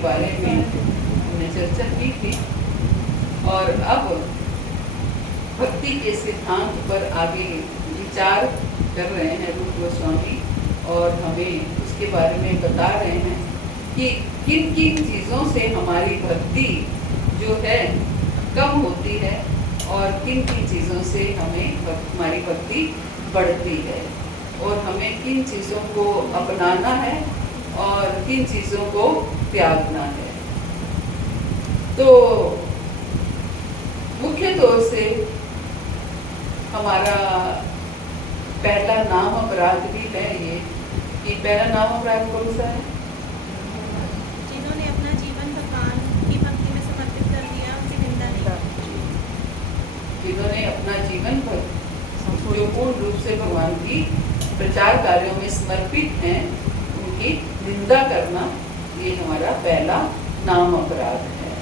के बारे में हमने चर्चा की थी और अब भक्ति के सिद्धांत पर आगे विचार कर रहे हैं रूप गोस्वामी और हमें उसके बारे में बता रहे हैं कि किन किन चीज़ों से हमारी भक्ति जो है कम होती है और किन किन चीज़ों से हमारी भक्ति बढ़ती है और हमें किन चीज़ों को अपनाना है और किन चीज़ों को त्यागना है। तो मुख्य तौर से हमारा पहला नाम अपराध भी है ये कि पहला नाम अपराध कौन सा है? जिन्होंने अपना जीवन भगवान की भक्ति में समर्पित कर दिया उनकी निंदा नहीं। जिन्होंने अपना जीवन जो पूर्ण रूप से भगवान की प्रचार कार्यों में समर्पित हैं उनकी निंदा करना ये हमारा पहला नाम अपराध है।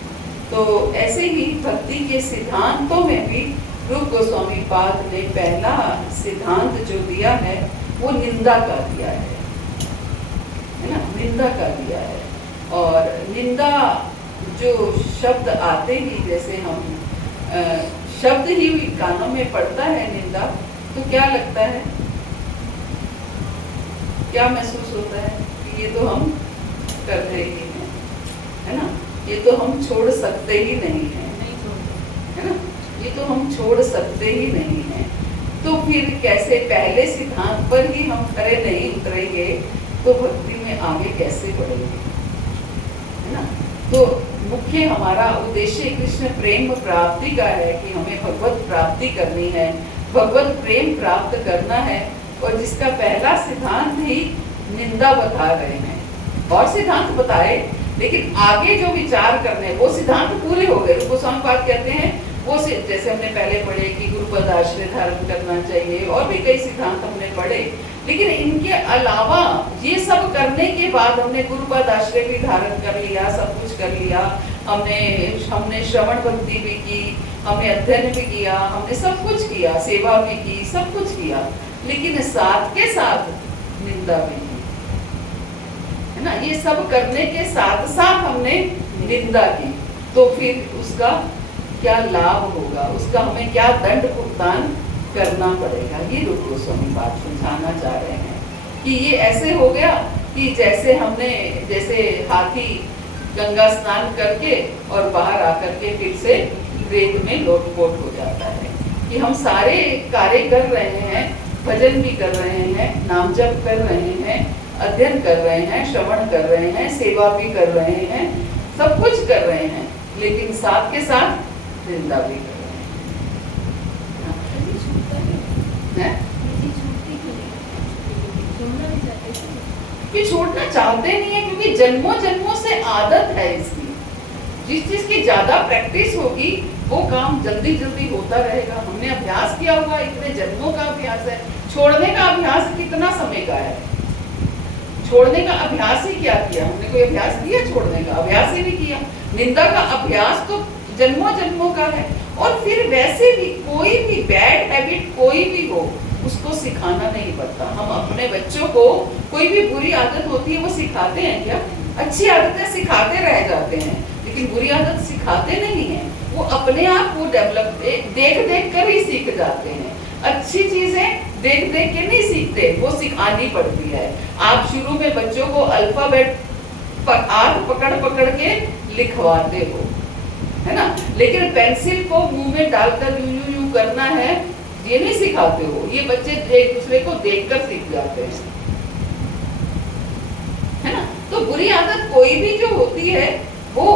तो ऐसे ही भक्ति के सिद्धांतों में भी रूप गोस्वामी पाद ने पहला सिद्धांत जो दिया है वो निंदा का दिया है ना, निंदा का दिया है। और निंदा जो शब्द आते ही जैसे हम शब्द ही कानों में पड़ता है निंदा, तो क्या लगता है, क्या महसूस होता है कि ये तो हम कर रहे ही हैं, है ना, ये तो हम छोड़ सकते ही नहीं हैं, है ना, ये तो हम छोड़ सकते ही नहीं हैं। तो फिर कैसे पहले सिद्धांत पर ही हम खरे नहीं उतरेंगे तो भक्ति में आगे कैसे बढ़ेंगे, है ना। तो मुख्य हमारा उद्देश्य कृष्ण प्रेम प्राप्ति का है कि हमें भगवत प्राप्ति करनी है, भगवत प्रेम प्राप्त करना है और जिसका पहला सिद्धांत ही निंदा बता रहे हैं। और सिद्धांत बताए लेकिन आगे जो विचार करने वो सिद्धांत पूरे हो गए। गोस्वामी पाद कहते हैं वो जैसे हमने पहले पढ़े कि गुरुपद आश्रय धारण करना चाहिए और भी कई सिद्धांत हमने पढ़े, लेकिन इनके अलावा ये सब करने के बाद हमने गुरुपद आश्रय भी धारण कर लिया, सब कुछ कर लिया, हमने श्रवण भक्ति भी की, हमने अध्ययन भी किया, हमने सब कुछ किया, सेवा भी की, सब कुछ किया, लेकिन साथ के साथ निंदा भी की, है ना। ये सब करने के साथ साथ हमने निंदा की तो फिर उसका क्या लाभ होगा, उसका हमें क्या दंड भुगतान करना पड़ेगा। ये रूप गोस्वामी बात समझाना चाह रहे हैं कि ये ऐसे हो गया कि जैसे हाथी गंगा स्नान करके और बाहर आकर के फिर से रेत में लोटपोट हो जाता है कि हम सारे कार्य कर रहे हैं, भजन भी कर रहे हैं, नाम जप कर रहे हैं, अध्ययन कर रहे हैं, श्रवण कर रहे हैं, सेवा भी कर रहे हैं, सब कुछ कर रहे हैं, लेकिन साथ के साथ निंदा भी कर रहे हैं। कि छोड़ना चाहते नहीं है क्योंकि जन्मों जन्मों से आदत है इसकी। जिस चीज की ज्यादा प्रैक्टिस होगी वो काम जल्दी जल्दी होता रहेगा। हमने अभ्यास किया हुआ, इतने जन्मों का अभ्यास है। छोड़ने का अभ्यास कितना समय का है? छोड़ने का अभ्यास ही क्या किया हमने? कोई अभ्यास किया छोड़ने का? अभ्यास ही नहीं किया। निंदा का अभ्यास तो जन्मों जन्मों का है। और फिर वैसे भी कोई भी बैड हैबिट कोई भी हो उसको सिखाना नहीं पड़ता। हम अपने बच्चों को कोई भी बुरी आदत होती है वो सिखाते हैं क्या? अच्छी आदतें सिखाते रह जाते हैं लेकिन बुरी आदत सिखाते नहीं है। वो अपने आप को डेवलप देख देख कर ही सीख जाते हैं। अच्छी चीजें देख देख के नहीं सीखते, वो सिखानी पड़ती है। आप शुरू में बच्चों को अल्फाबेट हाथ पकड़ पकड़ के लिखवाते हो, है ना, लेकिन पेंसिल को मुंह में डालकर यूं यूं करना है ये नहीं सिखाते हो। ये बच्चे एक दूसरे को देखकर सीख जाते हैं, है ना। तो बुरी आदत कोई भी जो होती है वो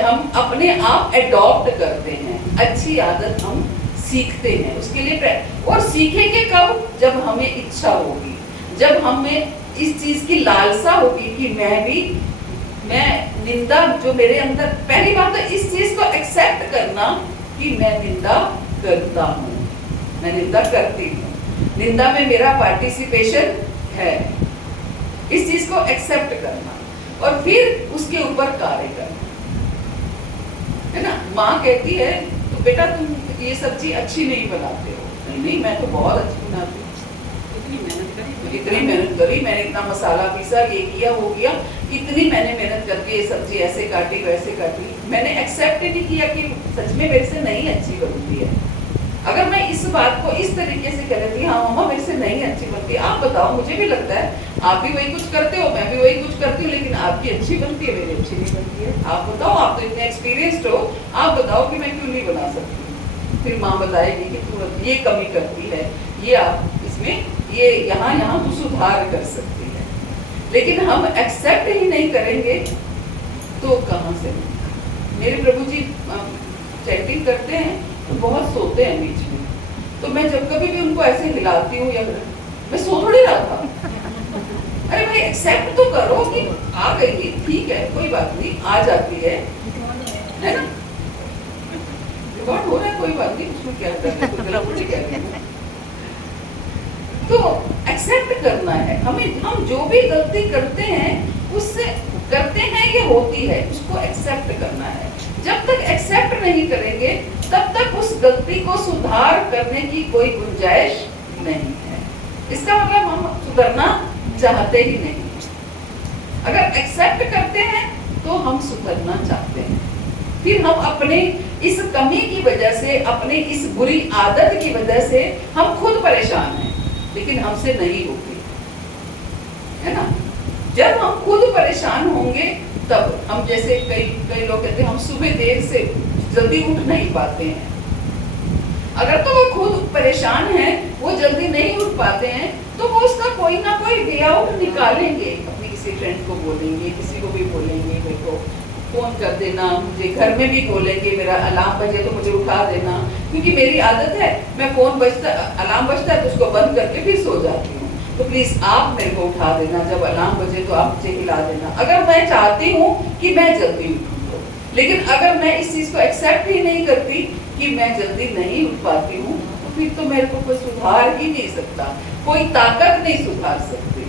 हम अपने आप एडॉप्ट करते हैं, अच्छी आदत हम सीखते हैं। उसके लिए और सीखेंगे कब? जब हमें इच्छा होगी, जब हमें इस चीज की लालसा होगी कि मैं निंदा जो मेरे अंदर, पहली बात तो इस चीज को एक्सेप्ट करना कि मैं निंदा करता हूँ, मैं निंदा करती हूँ, निंदा में मेरा पार्टिसिपेशन है, इस चीज को एक्सेप्ट करना और फिर उसके ऊपर कार्य करना, है ना। माँ कहती है तो बेटा तुम ये सब्जी अच्छी नहीं बनाते हो। नहीं मैं तो बहुत अच्छी बनाती हूँ, इतनी मेहनत करी, मैंने इतना मसाला पीसा, ये किया वो किया, कितनी मैंने मेहनत करके ये सब्जी ऐसे काटी वैसे काटी, मैंने एक्सेप्ट ही नहीं किया कि सच में मेरे से नहीं अच्छी बनती है। अगर मैं इस बात को इस तरीके से कह रही थी, हाँ मम्मा मेरे से नहीं अच्छी बनती, आप बताओ, मुझे भी लगता है आप भी वही कुछ करते हो, मैं भी वही कुछ करती हूँ, लेकिन आपकी अच्छी बनती है, मेरी अच्छी नहीं बनती है। आप बताओ, आप तो इतने एक्सपीरियंस्ड हो, आप बताओ कि मैं क्यों नहीं बना सकती। फिर माँ बताएगी कि तू ये कमी करती है, ये आप इसमें ये यहाँ तू सुधार कर सकती है। लेकिन हम एक्सेप्ट ही नहीं करेंगे तो कहाँ से। मेरे प्रभु जी चैटिंग करते हैं तो बहुत सोते हैं बीच में, तो मैं जब कभी भी उनको ऐसे हिलाती हूँ या मैं सो थोड़ी रहा था। अरे भाई एक्सेप्ट तो करो कि आ गई, ठीक है कोई बात नहीं, आ जाती है ना, रिकॉर्ड हो रहा है कोई बात नहीं, उसमें क्या करना है। तो एक्सेप्ट करना है हमें, हम जो भी गलती करते हैं उससे करते हैं ये होती है, उसको एक्सेप्ट करना है। जब तक एक्सेप्ट नहीं करेंगे तब तक उस गलती को सुधार करने की कोई गुंजाइश नहीं है। इसका मतलब हम सुधरना चाहते ही नहीं। अगर एक्सेप्ट करते हैं तो हम सुधरना चाहते हैं। फिर हम अपने इस कमी की वजह से, अपने इस बुरी आदत की वजह से हम खुद परेशान हैं, लेकिन हमसे नहीं होती है ना। जब हम खुद परेशान होंगे तब हम, जैसे कई लोग कहते हैं हम सुबह देर से जल्दी उठ नहीं पाते हैं। अगर तो वो खुद परेशान है, वो जल्दी नहीं उठ पाते हैं, तो वो उसका कोई ना कोई वे आउट निकालेंगे। अपनी किसी फ्रेंड को बोलेंगे, किसी को भी बोलेंगे, मेरे को फोन कर देना, मुझे घर में भी बोलेंगे मेरा अलार्म बजे तो मुझे उठा देना, क्योंकि मेरी आदत है मैं फोन बजता, अलार्म बजता है तो उसको बंद करके फिर सो जाती हूँ। तो प्लीज आप मेरे को उठा देना, जब अलार्म बजे तो आप मुझे हिला देना, अगर मैं चाहती हूँ कि मैं जल्दी उठूँ तो। लेकिन अगर मैं इस चीज को एक्सेप्ट ही नहीं करती कि मैं जल्दी नहीं उठ पाती हूँ, तो फिर तो मेरे को कोई सुधार ही नहीं सकता, कोई ताकत नहीं सुधार सकती,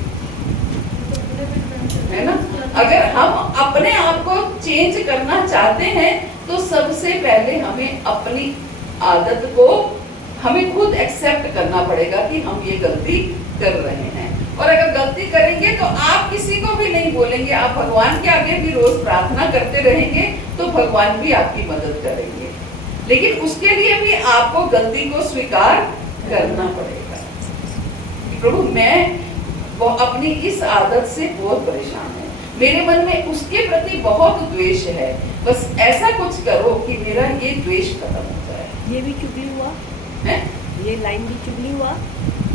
है ना। अगर हम अपने आप को चेंज करना चाहते हैं तो सबसे पहले हमें अपनी आदत को हमें खुद एक्सेप्ट करना पड़ेगा कि हम ये गलती कर रहे हैं। और अगर गलती करेंगे तो आप किसी को भी नहीं बोलेंगे, आप भगवान के आगे भी रोज प्रार्थना करते रहेंगे तो भगवान भी आपकी मदद करेंगे। लेकिन उसके लिए भी आपको गलती को स्वीकार करना पड़ेगा। प्रभु मैं वो अपनी इस आदत से बहुत परेशान है, मेरे मन में उसके प्रति बहुत द्वेष है, बस ऐसा कुछ करो कि मेरा ये द्वेष खत्म हो जाए। ये भी चुगली हुआ है, ये लाइन भी चुगली हुआ,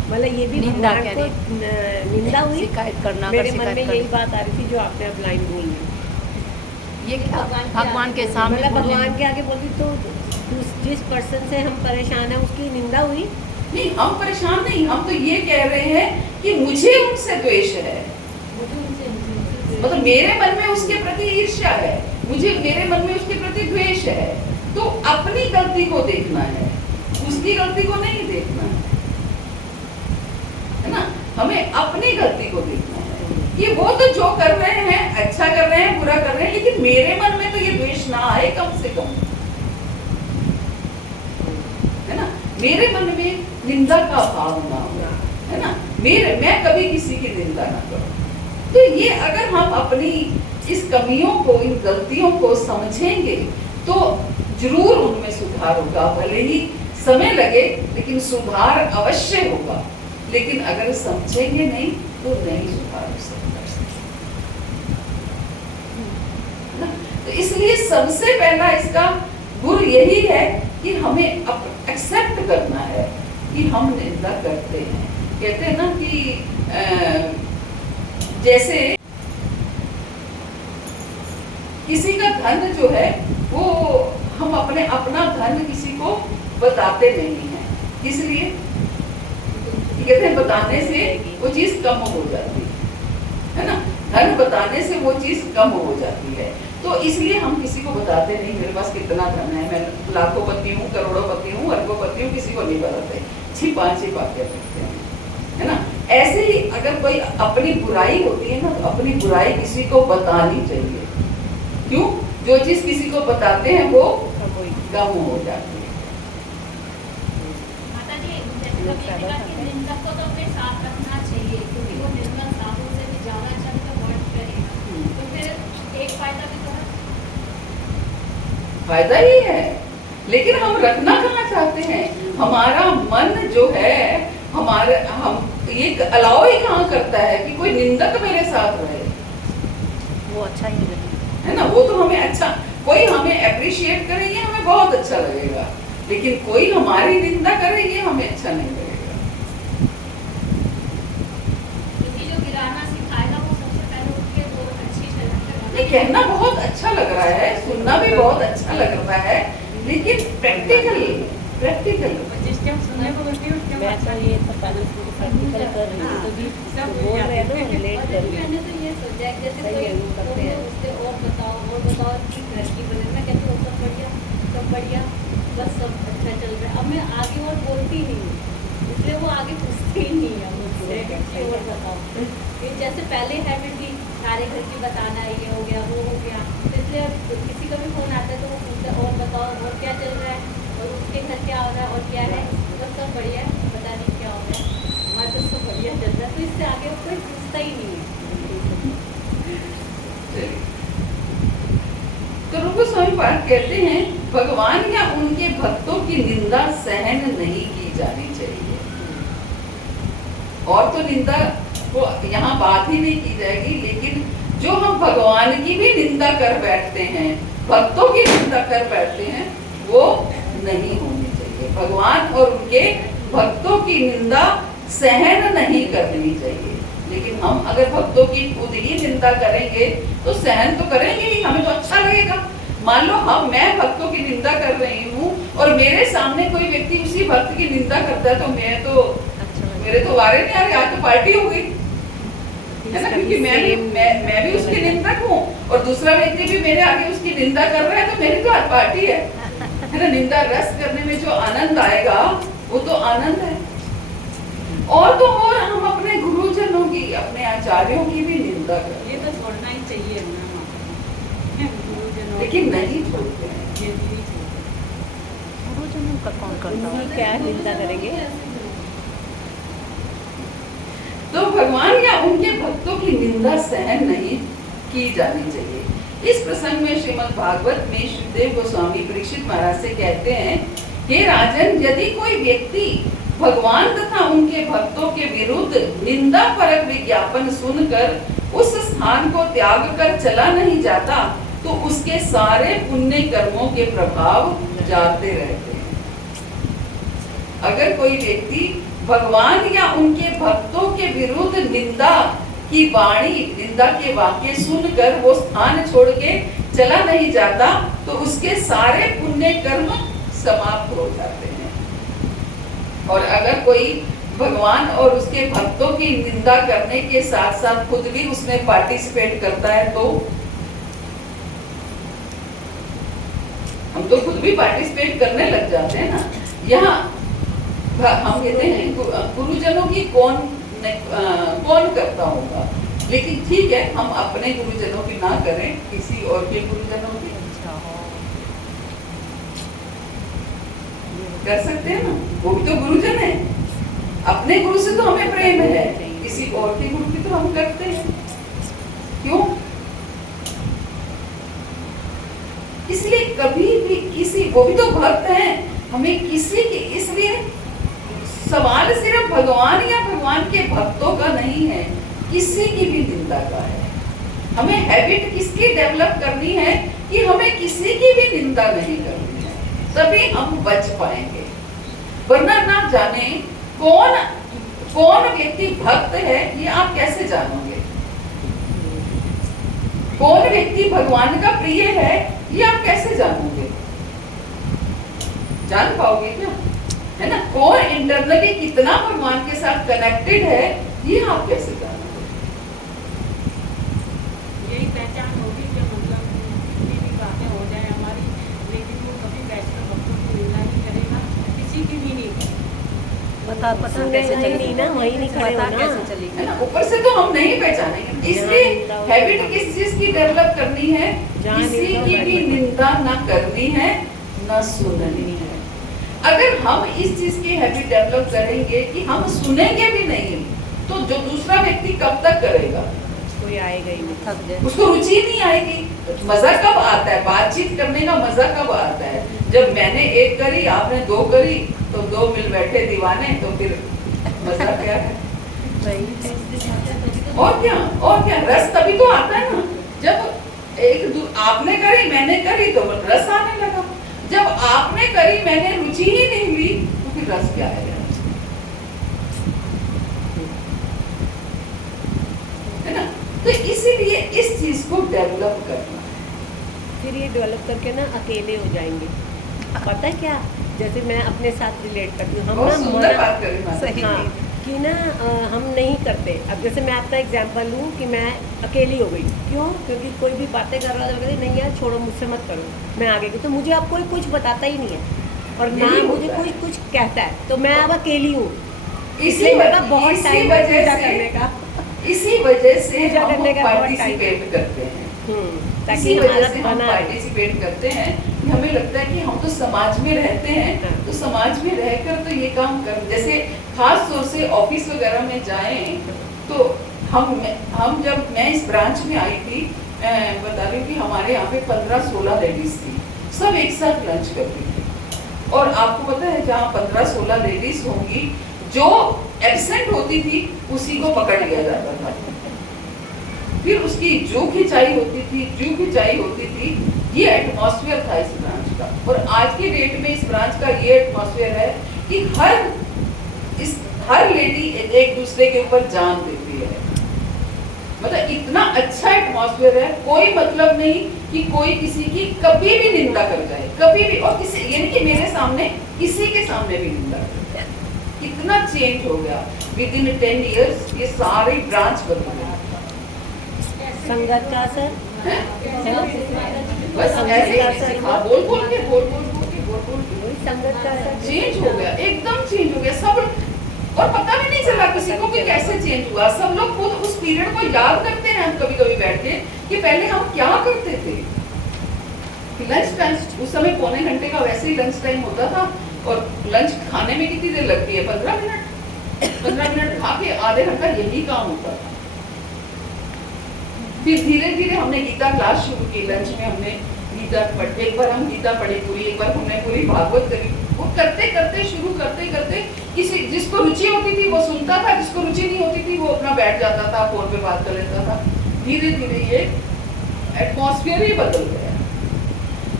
मतलब ये भी निंदा भगवान को निंदा हुई। शिकायत करना, मेरे मन में यही बात आ रही थी जो आपने अब लाइन बोली, ये क्या भगवान के सामने मतलब बोलने भगवान के आगे बोली तो जिस पर्सन से हम परेशान है उसकी निंदा हुई। नहीं हम परेशान नहीं, हम तो ये कह रहे हैं कि मुझे उनसे द्वेष है, मतलब मेरे मन में उसके प्रति ईर्ष्या है, मुझे मेरे मन में उसके प्रति द्वेष है। तो अपनी गलती को देखना है, उसकी गलती को नहीं देखना है ना। हमें अपनी गलती को देखना है कि वो तो जो कर रहे हैं अच्छा कर रहे हैं, बुरा कर रहे हैं, लेकिन मेरे मन में तो ये द्वेष ना आए कम से कम, है ना। मेरे मन में निंदा का भाव ना हो, है ना। मैं कभी किसी की निंदा ना करूं। तो ये अगर हम अपनी इस कमियों को, इन गलतियों को समझेंगे तो जरूर उनमें सुधार होगा, भले ही समय लगे लेकिन सुधार अवश्य होगा। लेकिन अगर समझेंगे नहीं तो नहीं सुधार हो सकता। तो इसलिए सबसे पहला इसका गुण यही है कि हमें एक्सेप्ट करना है कि हम निंदा करते हैं। कहते हैं ना कि जैसे किसी का धन जो है वो हम अपना धन किसी को बताते नहीं हैं, इसलिए कहते हैं बताने से वो चीज कम हो जाती है ना। धन बताने से वो चीज कम हो जाती है, तो इसलिए हम किसी को बताते नहीं मेरे पास कितना धन है, मैं लाखोंपति हूँ, करोड़ोंपति हूँ, अरबोंपति हूँ, किसी को नहीं बताते, छिपा के रखते हैं, है ना। ऐसे ही अगर कोई अपनी बुराई होती है ना तो अपनी बुराई किसी को बतानी चाहिए। क्यों? जो चीज किसी को बताते हैं वो कम हो जाती है। माता जी, निंदक को तो अपने साथ रखना चाहिए, क्योंकि वो निर्मल साबुन से भी ज्यादा अच्छा वर्क करेगा। तो फायदा ही है। लेकिन हम रखना कहाँ चाहते हैं? हमारा मन जो है, हमारे हम ये अलाउ ही कहाँ करता है कि कोई निंदक मेरे साथ रहे, वो अच्छा ही नहीं है ना। वो तो हमें अच्छा, कोई हमें अप्रिशिएट करे ये हमें बहुत अच्छा लगेगा, लेकिन कोई हमारी निंदा करे ये हमें अच्छा नहीं लगेगा। क्योंकि जो गिराना सिखाएगा वो सबसे पहले उठ के वो अच्छी तरह ये कहना बहुत अच्छा लग रहा है, सुनना भी बहुत अच्छा लग रहा है, लेकिन प्रैक्टिकल जिसके हम सुनने को मिलती है उसके मैं तो ये तो पहले से प्रैक्टिकल कर रही हूँ, तभी बोल रहे हैं ना, रिलेट और कर रही मैंने तो ये सोचा है जैसे सही है, वो करते हैं। उससे और बताओ कि घर की वजह मैं कहती हूँ सब बढ़िया बस सब अच्छा चल रहा है। अब मैं आगे और बोलती नहीं हूँ, इसलिए वो आगे पूछते ही नहीं है मुझसे कि और बताओ। ये जैसे पहले हैबिट थी सारे घर की बताना, ये हो गया वो हो गया, तो इसलिए किसी का भी फोन आता है तो वो पूछते और बताओ और क्या चल रहा है, और उसके घर क्या हो रहा है और क्या है, बस सब बढ़िया है, पता नहीं क्या हो गया, हमारा तो सब बढ़िया चल रहा है। तो इससे आगे कोई पूछता ही नहीं है। तो रूप गोस्वामी पाठ कहते हैं, भगवान या उनके भक्तों की निंदा सहन नहीं की जानी चाहिए। और तो निंदा को यहाँ बात ही नहीं की जाएगी, लेकिन जो हम भगवान की भी निंदा कर बैठते हैं, भक्तों की निंदा कर बैठते हैं, वो नहीं होनी चाहिए। भगवान और उनके भक्तों की निंदा सहन नहीं करनी चाहिए। लेकिन हम अगर भक्तों की खुद ही निंदा करेंगे तो सहन तो करेंगे ही, हमें तो अच्छा लगेगा। मान लो मैं भक्तों की निंदा कर रही हूँ और मेरे सामने कोई व्यक्ति उसी भक्त की निंदा करता है, तो मेरे तो वारे नहीं आ रहे, आज तो पार्टी हो गई, है ना। क्योंकि मैं भी उसकी निंदक हूँ और दूसरा व्यक्ति भी मेरे आगे उसकी निंदा कर रहा है, तो मेरी तो आज पार्टी है ना। निंदा रस करने में जो आनंद आएगा वो तो आनंद है। और तो और हम अपने गुरुजनों की, अपने आचार्यों की भी निंदा करें, ये तो छोड़ना ही चाहिए ना, लेकिन नहीं छोड़ते हैं। गुरुजनों का कौन करता है? उनकी क्या निंदा करेंगे? तो भगवान या उनके भक्तों की निंदा सहन नहीं की जानी चाहिए। इस प्रसंग में श्रीमद् भागवत में श्रीदेव गोस्वामी परीक्षित महाराज से कहते हैं, हे राजन, यदि कोई व्यक्ति भगवान तथा उनके भक्तों के विरुद्ध निंदा परक विज्ञापन सुनकर उस स्थान को त्याग कर चला नहीं जाता, तो उसके सारे पुण्य कर्मों के प्रभाव जाते रहते हैं। अगर कोई व्यक्ति भगवान या उनके भक्तों के विरुद्ध निंदा की वाणी, निंदा के वाक्य सुनकर वो स्थान छोड़ के चला नहीं जाता, तो उसके सारे पुण्य कर्म समाप्त हो जाते हैं। और अगर कोई भगवान और उसके भक्तों की निंदा करने के साथ साथ खुद भी उसमें पार्टिसिपेट करता है, तो हम तो खुद भी पार्टिसिपेट करने लग जाते हैं ना। यहाँ हम कहते हैं गुरुजनों की कौन करता होगा, लेकिन ठीक है, हम अपने गुरुजनों की ना करें, किसी और के गुरुजनों की कर सकते हैं ना, वो भी तो गुरुजन है। अपने गुरु से तो हमें प्रेम है, किसी और के गुरु की तो हम करते हैं, क्यों? इसलिए कभी भी किसी, वो भी तो भक्त हैं, हमें किसी की, इसलिए सवाल सिर्फ भगवान या भगवान के भक्तों का नहीं है, किसी की भी निंदा का है। हमें हैबिट किसकी डेवलप करनी है कि हमें किसी की भी निंदा नहीं करनी है, तभी हम बच पाएंगे। वरना ना जाने कौन व्यक्ति भक्त है, ये आप कैसे जानोगे? कौन व्यक्ति भगवान का प्रिय है, ये आप कैसे जानोगे? जान पाओगे क्या? है ना। कौन इंटरनली कितना भगवान के साथ कनेक्टेड है, ये आप कैसे जानोगे? यही पहचान होगी कि मतलब कितनी भी बातें हो जाए हमारी, लेकिन वो कभी बैठकर भक्तों की निंदा नहीं करेगा, किसी की भी नहीं करेगा। पता कैसे चलेगी ना, वही नहीं खड़े पता होना। कैसे चलेगी? है ना। ऊपर से तो हम नहीं पहचानेंगे, इसलिए हैबिट किस चीज की डेवलप करनी है? किसी की भी निंदा ना करनी है, ना सुननी है। अगर हम इस चीज की हैबिट डेवलप करेंगे कि हम सुनेंगे भी नहीं, तो जो दूसरा व्यक्ति कब तक करेगा? कोई आएगा ही नहीं, थक जाए। उसको रुचि नहीं आएगी, तो मजा कब आता है, बातचीत करने का मजा कब आता है? जब मैंने एक करी, आपने दो करी, तो दो मिल बैठे दीवाने, तो फिर मजा क्या है? और क्या रस तभी तो आता है ना, जब आपने करी मैंने करी तो रस आने लगा। जब आपने करी मैंने रुचि ही नहीं ली, तो फिर रस क्या है ना? तो इसीलिए इस चीज को डेवलप करना है। फिर ये डेवलप करके ना अकेले हो जाएंगे। पता है क्या, जैसे मैं अपने साथ रिलेट करती हूँ, हम बहुत ना सुंदर बात करी माता। सही। हाँ, कि ना हम नहीं करते। अब जैसे मैं अपना एग्जांपल लूँ कि मैं अकेली हो गई, क्यों? क्योंकि कोई भी बातें कर रहा था, कहते नहीं यार छोड़ो, मुझसे मत करो, मैं आगे की। तो मुझे अब कोई कुछ बताता ही नहीं है और ना यही मुझे होता कोई है। कुछ कहता है, तो मैं अब अकेली हूँ। इसी इसलिए मेरे पास वजह बहुत टाइम है पूजा करने का। इसी वजह से पूजा हम करने का बहुत पार्टिसिपेट करते हैं। ताकि इसी वजह हमारा से हम बना पार्टिसिपेट करते हैं कि हमें लगता है कि हम तो समाज में रहते हैं, हाँ। तो समाज में रहकर तो ये काम कर, जैसे खास तौर से ऑफिस वगैरह में जाएं, तो हम जब मैं इस ब्रांच में आई थी, मैं बता रही हूँ कि हमारे यहाँ पे 15-16 लेडीज थी, सब एक साथ लंच करती थी। और आपको पता है जहाँ 15-16 लेडीज होंगी, जो एब्सेंट होती थी उसी को पकड़ लिया जाता था, फिर उसकी जो खिंचाई होती थी। ये एटमॉस्फेयर था इस ब्रांच का। और आज के डेट में इस ब्रांच का ये एटमॉस्फेयर है कि हर लेडी एक दूसरे के ऊपर जान देती है। मतलब इतना अच्छा एटमॉस्फेयर है, कोई मतलब नहीं कि कोई किसी की कभी भी निंदा कर जाए, कभी भी, और किसी यानी कि मेरे सामने किसी के सामने भी निंदा कर जाए। इतना चेंज हो गया विद इन 10 इयर्स, ये सारी ब्रांच बदल गई। संगत का असर बस ऐसे बोल बोल के वही संगत का असर चेंज हो गया, एकदम चेंज हो गया सब। और पता भी नहीं चला किसी को कि कैसे चेंज हुआ। सब लोग खुद उस पीरियड को याद करते हैं, हम कभी कभी बैठ के, कि पहले हम क्या करते थे। लंच टाइम उस समय 1.25 घंटे का वैसे ही लंच टाइम होता था, और लंच खाने में कितनी देर लगती है? 15 मिनट। 15 मिनट खा के आधे घंटा यही काम होता था। फिर धीरे धीरे हमने गीता क्लास शुरू की। लंच में हमने गीता पढ़ी, एक बार हम गीता पढ़ी पूरी, एक बार हमने पूरी भागवत करी। वो करते करते किसी जिसको रुचि होती थी वो सुनता था, जिसको रुचि नहीं होती थी वो अपना बैठ जाता था, फोन पे बात कर लेता था। धीरे धीरे ये एटमॉस्फेयर ही बदल गया।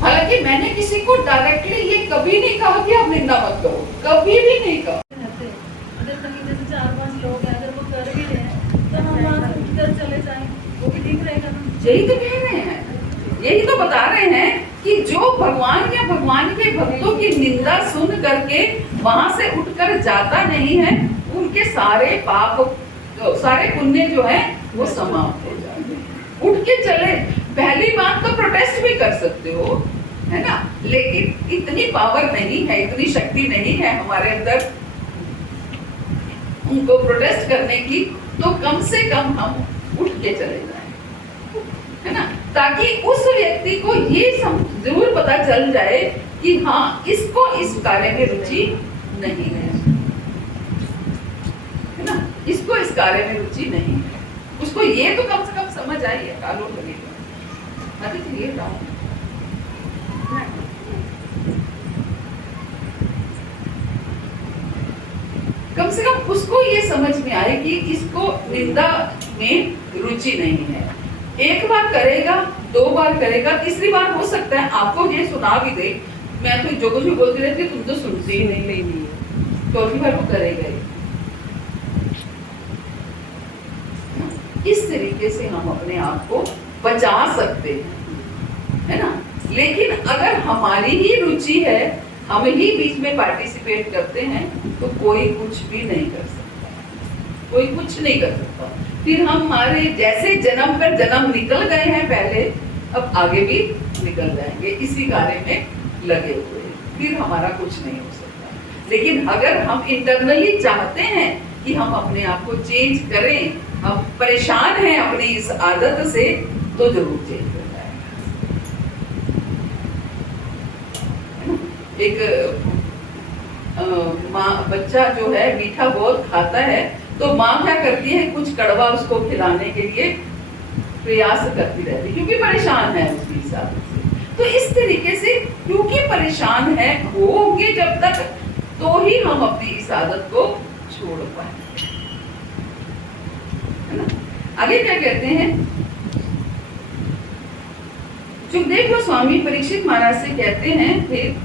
हालांकि मैंने किसी को डायरेक्टली ये कभी नहीं कहा कि आप निंदा मत करो, कभी भी नहीं कहा। अगर कहीं जैसे 4-5 लोग हैं, अगर वो कर भी रहे हैं तो हम वहाँ से उठकर चले जाएं, वो भी ठीक रहेगा ना। यही तो कह रहे हैं, यही तो बता रहे हैं कि जो भगवान या भगवान के भक्तों की निंदा सुन करके वहां से उठकर जाता नहीं है, उनके सारे पाप, सारे पुण्य जो है वो समाप्त हो जाते हैं। उठ के चले। पहली बात तो प्रोटेस्ट भी कर सकते हो, है ना, लेकिन इतनी पावर नहीं है, इतनी शक्ति नहीं है हमारे अंदर उनको प्रोटेस्ट करने की। तो कम से कम हम उठ के चले जाएं, है ना, ताकि उस व्यक्ति को ये जरूर पता चल जाए कि हाँ, इसको इस कार्य में रुचि नहीं है ना, इसको इस कार्य में रुचि नहीं है। उसको ये तो कम से कम समझ आई है। कालो लगेगा ये कम से कम उसको ये समझ में आए कि इसको निंदा में रुचि नहीं है। एक बार करेगा, 2 बार करेगा, तीसरी बार हो सकता है आपको ये सुना भी दे, मैं तो जो कुछ भी बोलती रहती तुम तो सुनती ही नहीं, चौथी बार वो करेगा ही। इस तरीके से हम अपने आप को बचा सकते हैं, है ना। लेकिन अगर हमारी ही रुचि है, हम ही बीच में पार्टिसिपेट करते हैं, तो कोई कुछ भी नहीं कर सकता, कोई कुछ नहीं कर सकता। फिर हम हमारे जैसे जन्म पर जन्म निकल गए हैं पहले, अब आगे भी निकल जाएंगे इसी कार्य में लगे हुए, फिर हमारा कुछ नहीं हो सकता। लेकिन अगर हम इंटरनली चाहते हैं कि हम अपने आप को चेंज करें, हम परेशान हैं अपनी इस आदत से, तो जरूर चेंज हो जाएगा। एक माँ, बच्चा जो है मीठा बहुत खाता है, तो माँ क्या करती है, कुछ कड़वा उसको खिलाने के लिए प्रयास करती रहती है, क्योंकि परेशान है उसकी इस आदत से। तो इस तरीके से क्योंकि परेशान है होंगे जब तक, तो ही हम अपनी इस आदत को छोड़ पाएंगे, है ना। आगे क्या कहते हैं, सुखदेव गोस्वामी परीक्षित महाराज से कहते हैं, फिर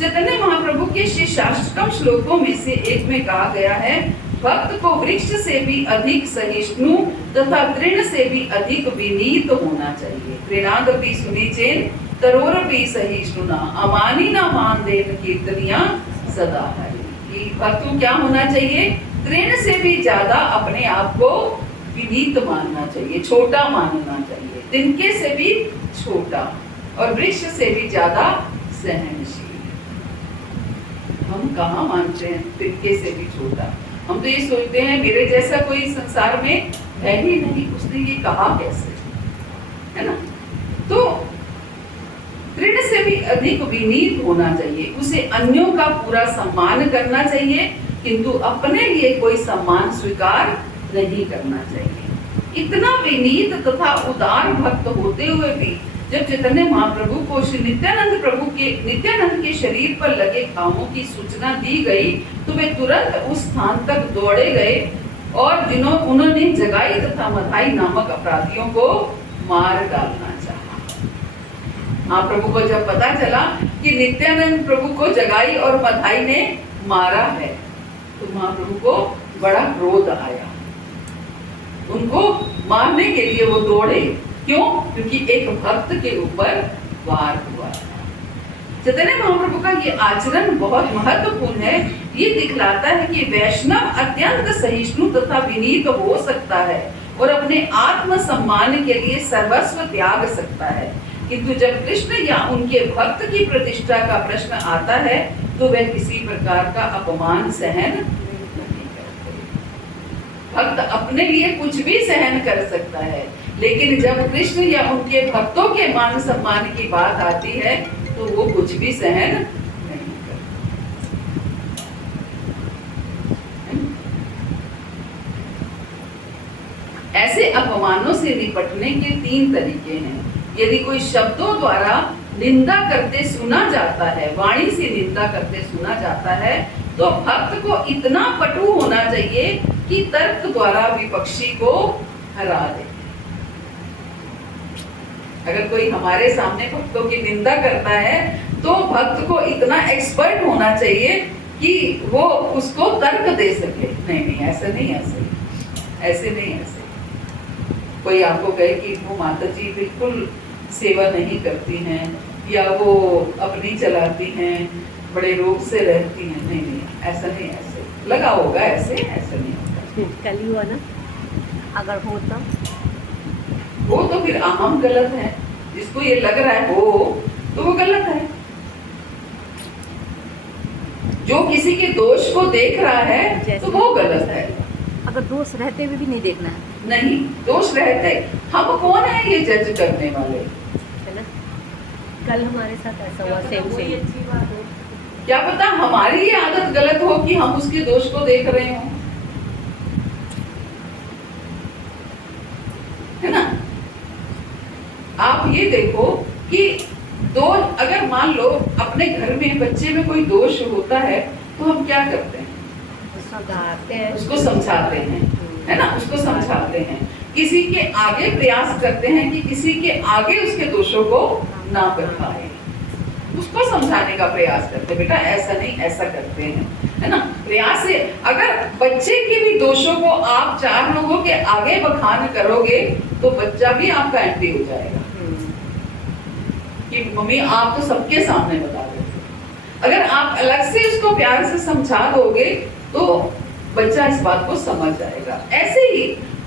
चैतन्य महाप्रभु के शिष्टाष्टकम श्लोकों में से एक में कहा गया है, भक्त को वृक्ष से भी अधिक सहिष्णु तथा तृण से भी अधिक विनीत होना चाहिए। तृणादपि सुनिचेन तरोरपि सहिष्णुना अमानिना मानदेन कीर्तनिया सदा हरि। कि भक्त को क्या होना चाहिए, तृण से भी ज्यादा अपने आप को विनीत मानना चाहिए, छोटा मानना चाहिए, तिनके से भी छोटा और वृक्ष से भी ज्यादा सहनशील। हम कहाँ मानते हैं तिनके से भी छोटा, हम तो ये सोचते हैं मेरे जैसा कोई संसार में है ही नहीं, उसने ये कहा कैसे, है ना। तो तृण से भी अधिक विनीत होना चाहिए, उसे अन्यों का पूरा सम्मान करना चाहिए, किंतु अपने लिए कोई सम्मान स्वीकार नहीं करना चाहिए। इतना विनीत तथा उदार भक्त होते हुए भी जब चैतन्य महाप्रभु को श्री नित्यानंद के शरीर पर लगे घावों की सूचना दी गई, तो वे तुरंत उस स्थान तक दौड़े गए और उन्होंने जगाई तथा मधाई नामक अपराधियों को मार डालना चाहा। महाप्रभु को जब पता चला कि नित्यानंद प्रभु को जगाई और मधाई ने मारा है, तो महाप्रभु को बड़ा क्रोध आया, उनको मारने के लिए वो दौड़े। क्यों? क्योंकि एक भक्त के ऊपर वार हुआ था। चैतन्य महाप्रभु का ये आचरण बहुत महत्वपूर्ण है। ये दिखलाता है कि वैष्णव अत्यंत सहिष्णु तथा विनीत हो सकता है और अपने आत्म सम्मान के लिए सर्वस्व त्याग सकता है, किंतु जब कृष्ण या उनके भक्त की प्रतिष्ठा का प्रश्न आता है तो वह किसी प्रकार का अपमान सहन नहीं करते। भक्त अपने लिए कुछ भी सहन कर सकता है, लेकिन जब कृष्ण या उनके भक्तों के मान सम्मान की बात आती है तो वो कुछ भी सहन नहीं करते। ऐसे अपमानों से निपटने के 3 तरीके हैं। यदि कोई शब्दों द्वारा निंदा करते सुना जाता है, वाणी से निंदा करते सुना जाता है, तो भक्त को इतना पटु होना चाहिए कि तर्क द्वारा विपक्षी को हरा दे। अगर कोई हमारे सामने भक्तों की निंदा करता है तो भक्त को इतना एक्सपर्ट होना चाहिए कि वो उसको तर्क दे सके, नहीं ऐसे नहीं, ऐसे नहीं। कोई आपको कहे कि वो माता जी बिल्कुल सेवा नहीं करती हैं या वो अपनी चलाती हैं, बड़े रोग से रहती हैं, नहीं ऐसा नहीं, ऐसे लगा होगा, ऐसे नहीं होगा। कल हुआ ना, अगर हो वो तो फिर अहम गलत है। जिसको ये लग रहा है हो तो वो गलत है। जो किसी के दोष को देख रहा है तो वो गलत है। अगर दोष रहते हुए भी नहीं देखना है, नहीं, दोष रहते, हम कौन है ये जज करने वाले, है ना। कल हमारे साथ ऐसा हुआ, सेम अच्छी बात हो। क्या पता हमारी ये आदत गलत हो कि हम उसके दोष को देख रहे हो, है ना। आप ये देखो कि अगर मान लो अपने घर में बच्चे में कोई दोष होता है तो हम क्या करते हैं, उसको समझाते हैं, है ना, उसको समझाते हैं। किसी के आगे प्रयास करते हैं कि किसी के आगे उसके दोषों को ना बताएं, उसको समझाने का प्रयास करते हैं, बेटा ऐसा नहीं, ऐसा करते हैं, है ना। प्रयास से अगर बच्चे के भी दोषों को आप 4 लोगों के आगे बखान करोगे तो बच्चा भी आपका एंटी हो जाएगा कि मम्मी आप तो सबके सामने बता देते। अगर आप अलग से उसको प्यार से समझा दोगे तो बच्चा इस बात को समझ जाएगा। ऐसे ही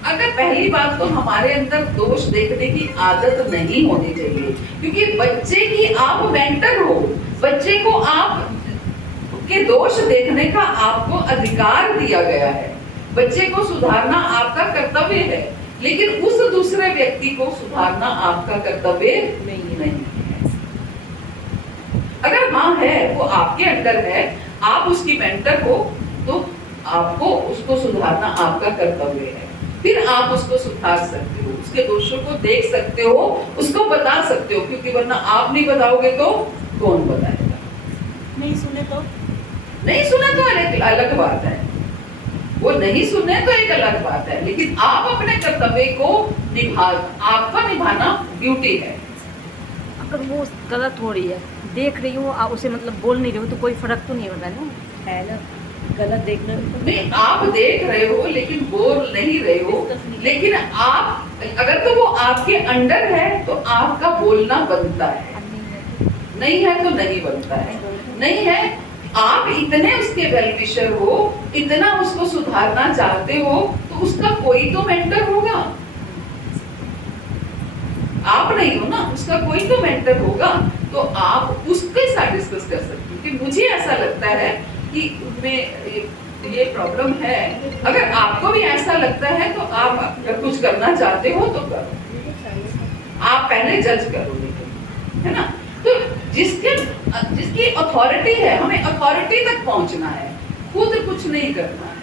अगर पहली बात तो हमारे अंदर दोष देखने की आदत नहीं होनी चाहिए, क्योंकि बच्चे की आप मेंटर हो, बच्चे को आप के दोष देखने का आपको अधिकार दिया गया है। बच्चे को सुधारना आपका कर्तव्य है, लेकिन उस दूसरे व्यक्ति को सुधारना आपका कर्तव्य नहीं है। अगर माँ है, वो आपके अंडर है, आप उसकी मेंटर हो, तो आपको उसको सुधारना आपका कर्तव्य है। फिर आप उसको सुधार सकते हो, उसके दोषों को देख सकते हो, उसको बता सकते हो, क्योंकि वरना आप नहीं बताओगे तो कौन बताएगा। नहीं सुने तो नहीं सुना तो एक अलग बात है, वो नहीं सुने तो एक अलग बात है, लेकिन आप अपने कर्तव्य को आपका निभाना ड्यूटी है। अगर वो गलत हो रही है, देख रही हूँ, उसे मतलब बोल नहीं रही हूँ, तो कोई फर्क तो नहीं हो रहा है ना? है ना, गलत देखना भी तो नहीं, आप देख रहे हो लेकिन बोल नहीं रहे हो, लेकिन आप अगर तो वो आपके अंडर है तो आपका बोलना बनता है, नहीं है तो नहीं बनता है। नहीं है, आप इतने उसके वेलविशर हो, इतना उसको सुधारना चाहते हो, तो उसका कोई तो मेंटर होगा। आप नहीं हो ना, उसका कोई तो मेंटर होगा, तो आप उसके साथ डिस्कस कर सकते हो कि मुझे ऐसा लगता है कि उसमें ये प्रॉब्लम है। अगर आपको भी ऐसा लगता है तो आप अगर कुछ करना चाहते हो तो करो, आप पहले जज करो, है ना। तो जिसकी अथॉरिटी है, हमें अथॉरिटी तक पहुंचना है, खुद कुछ नहीं करना है।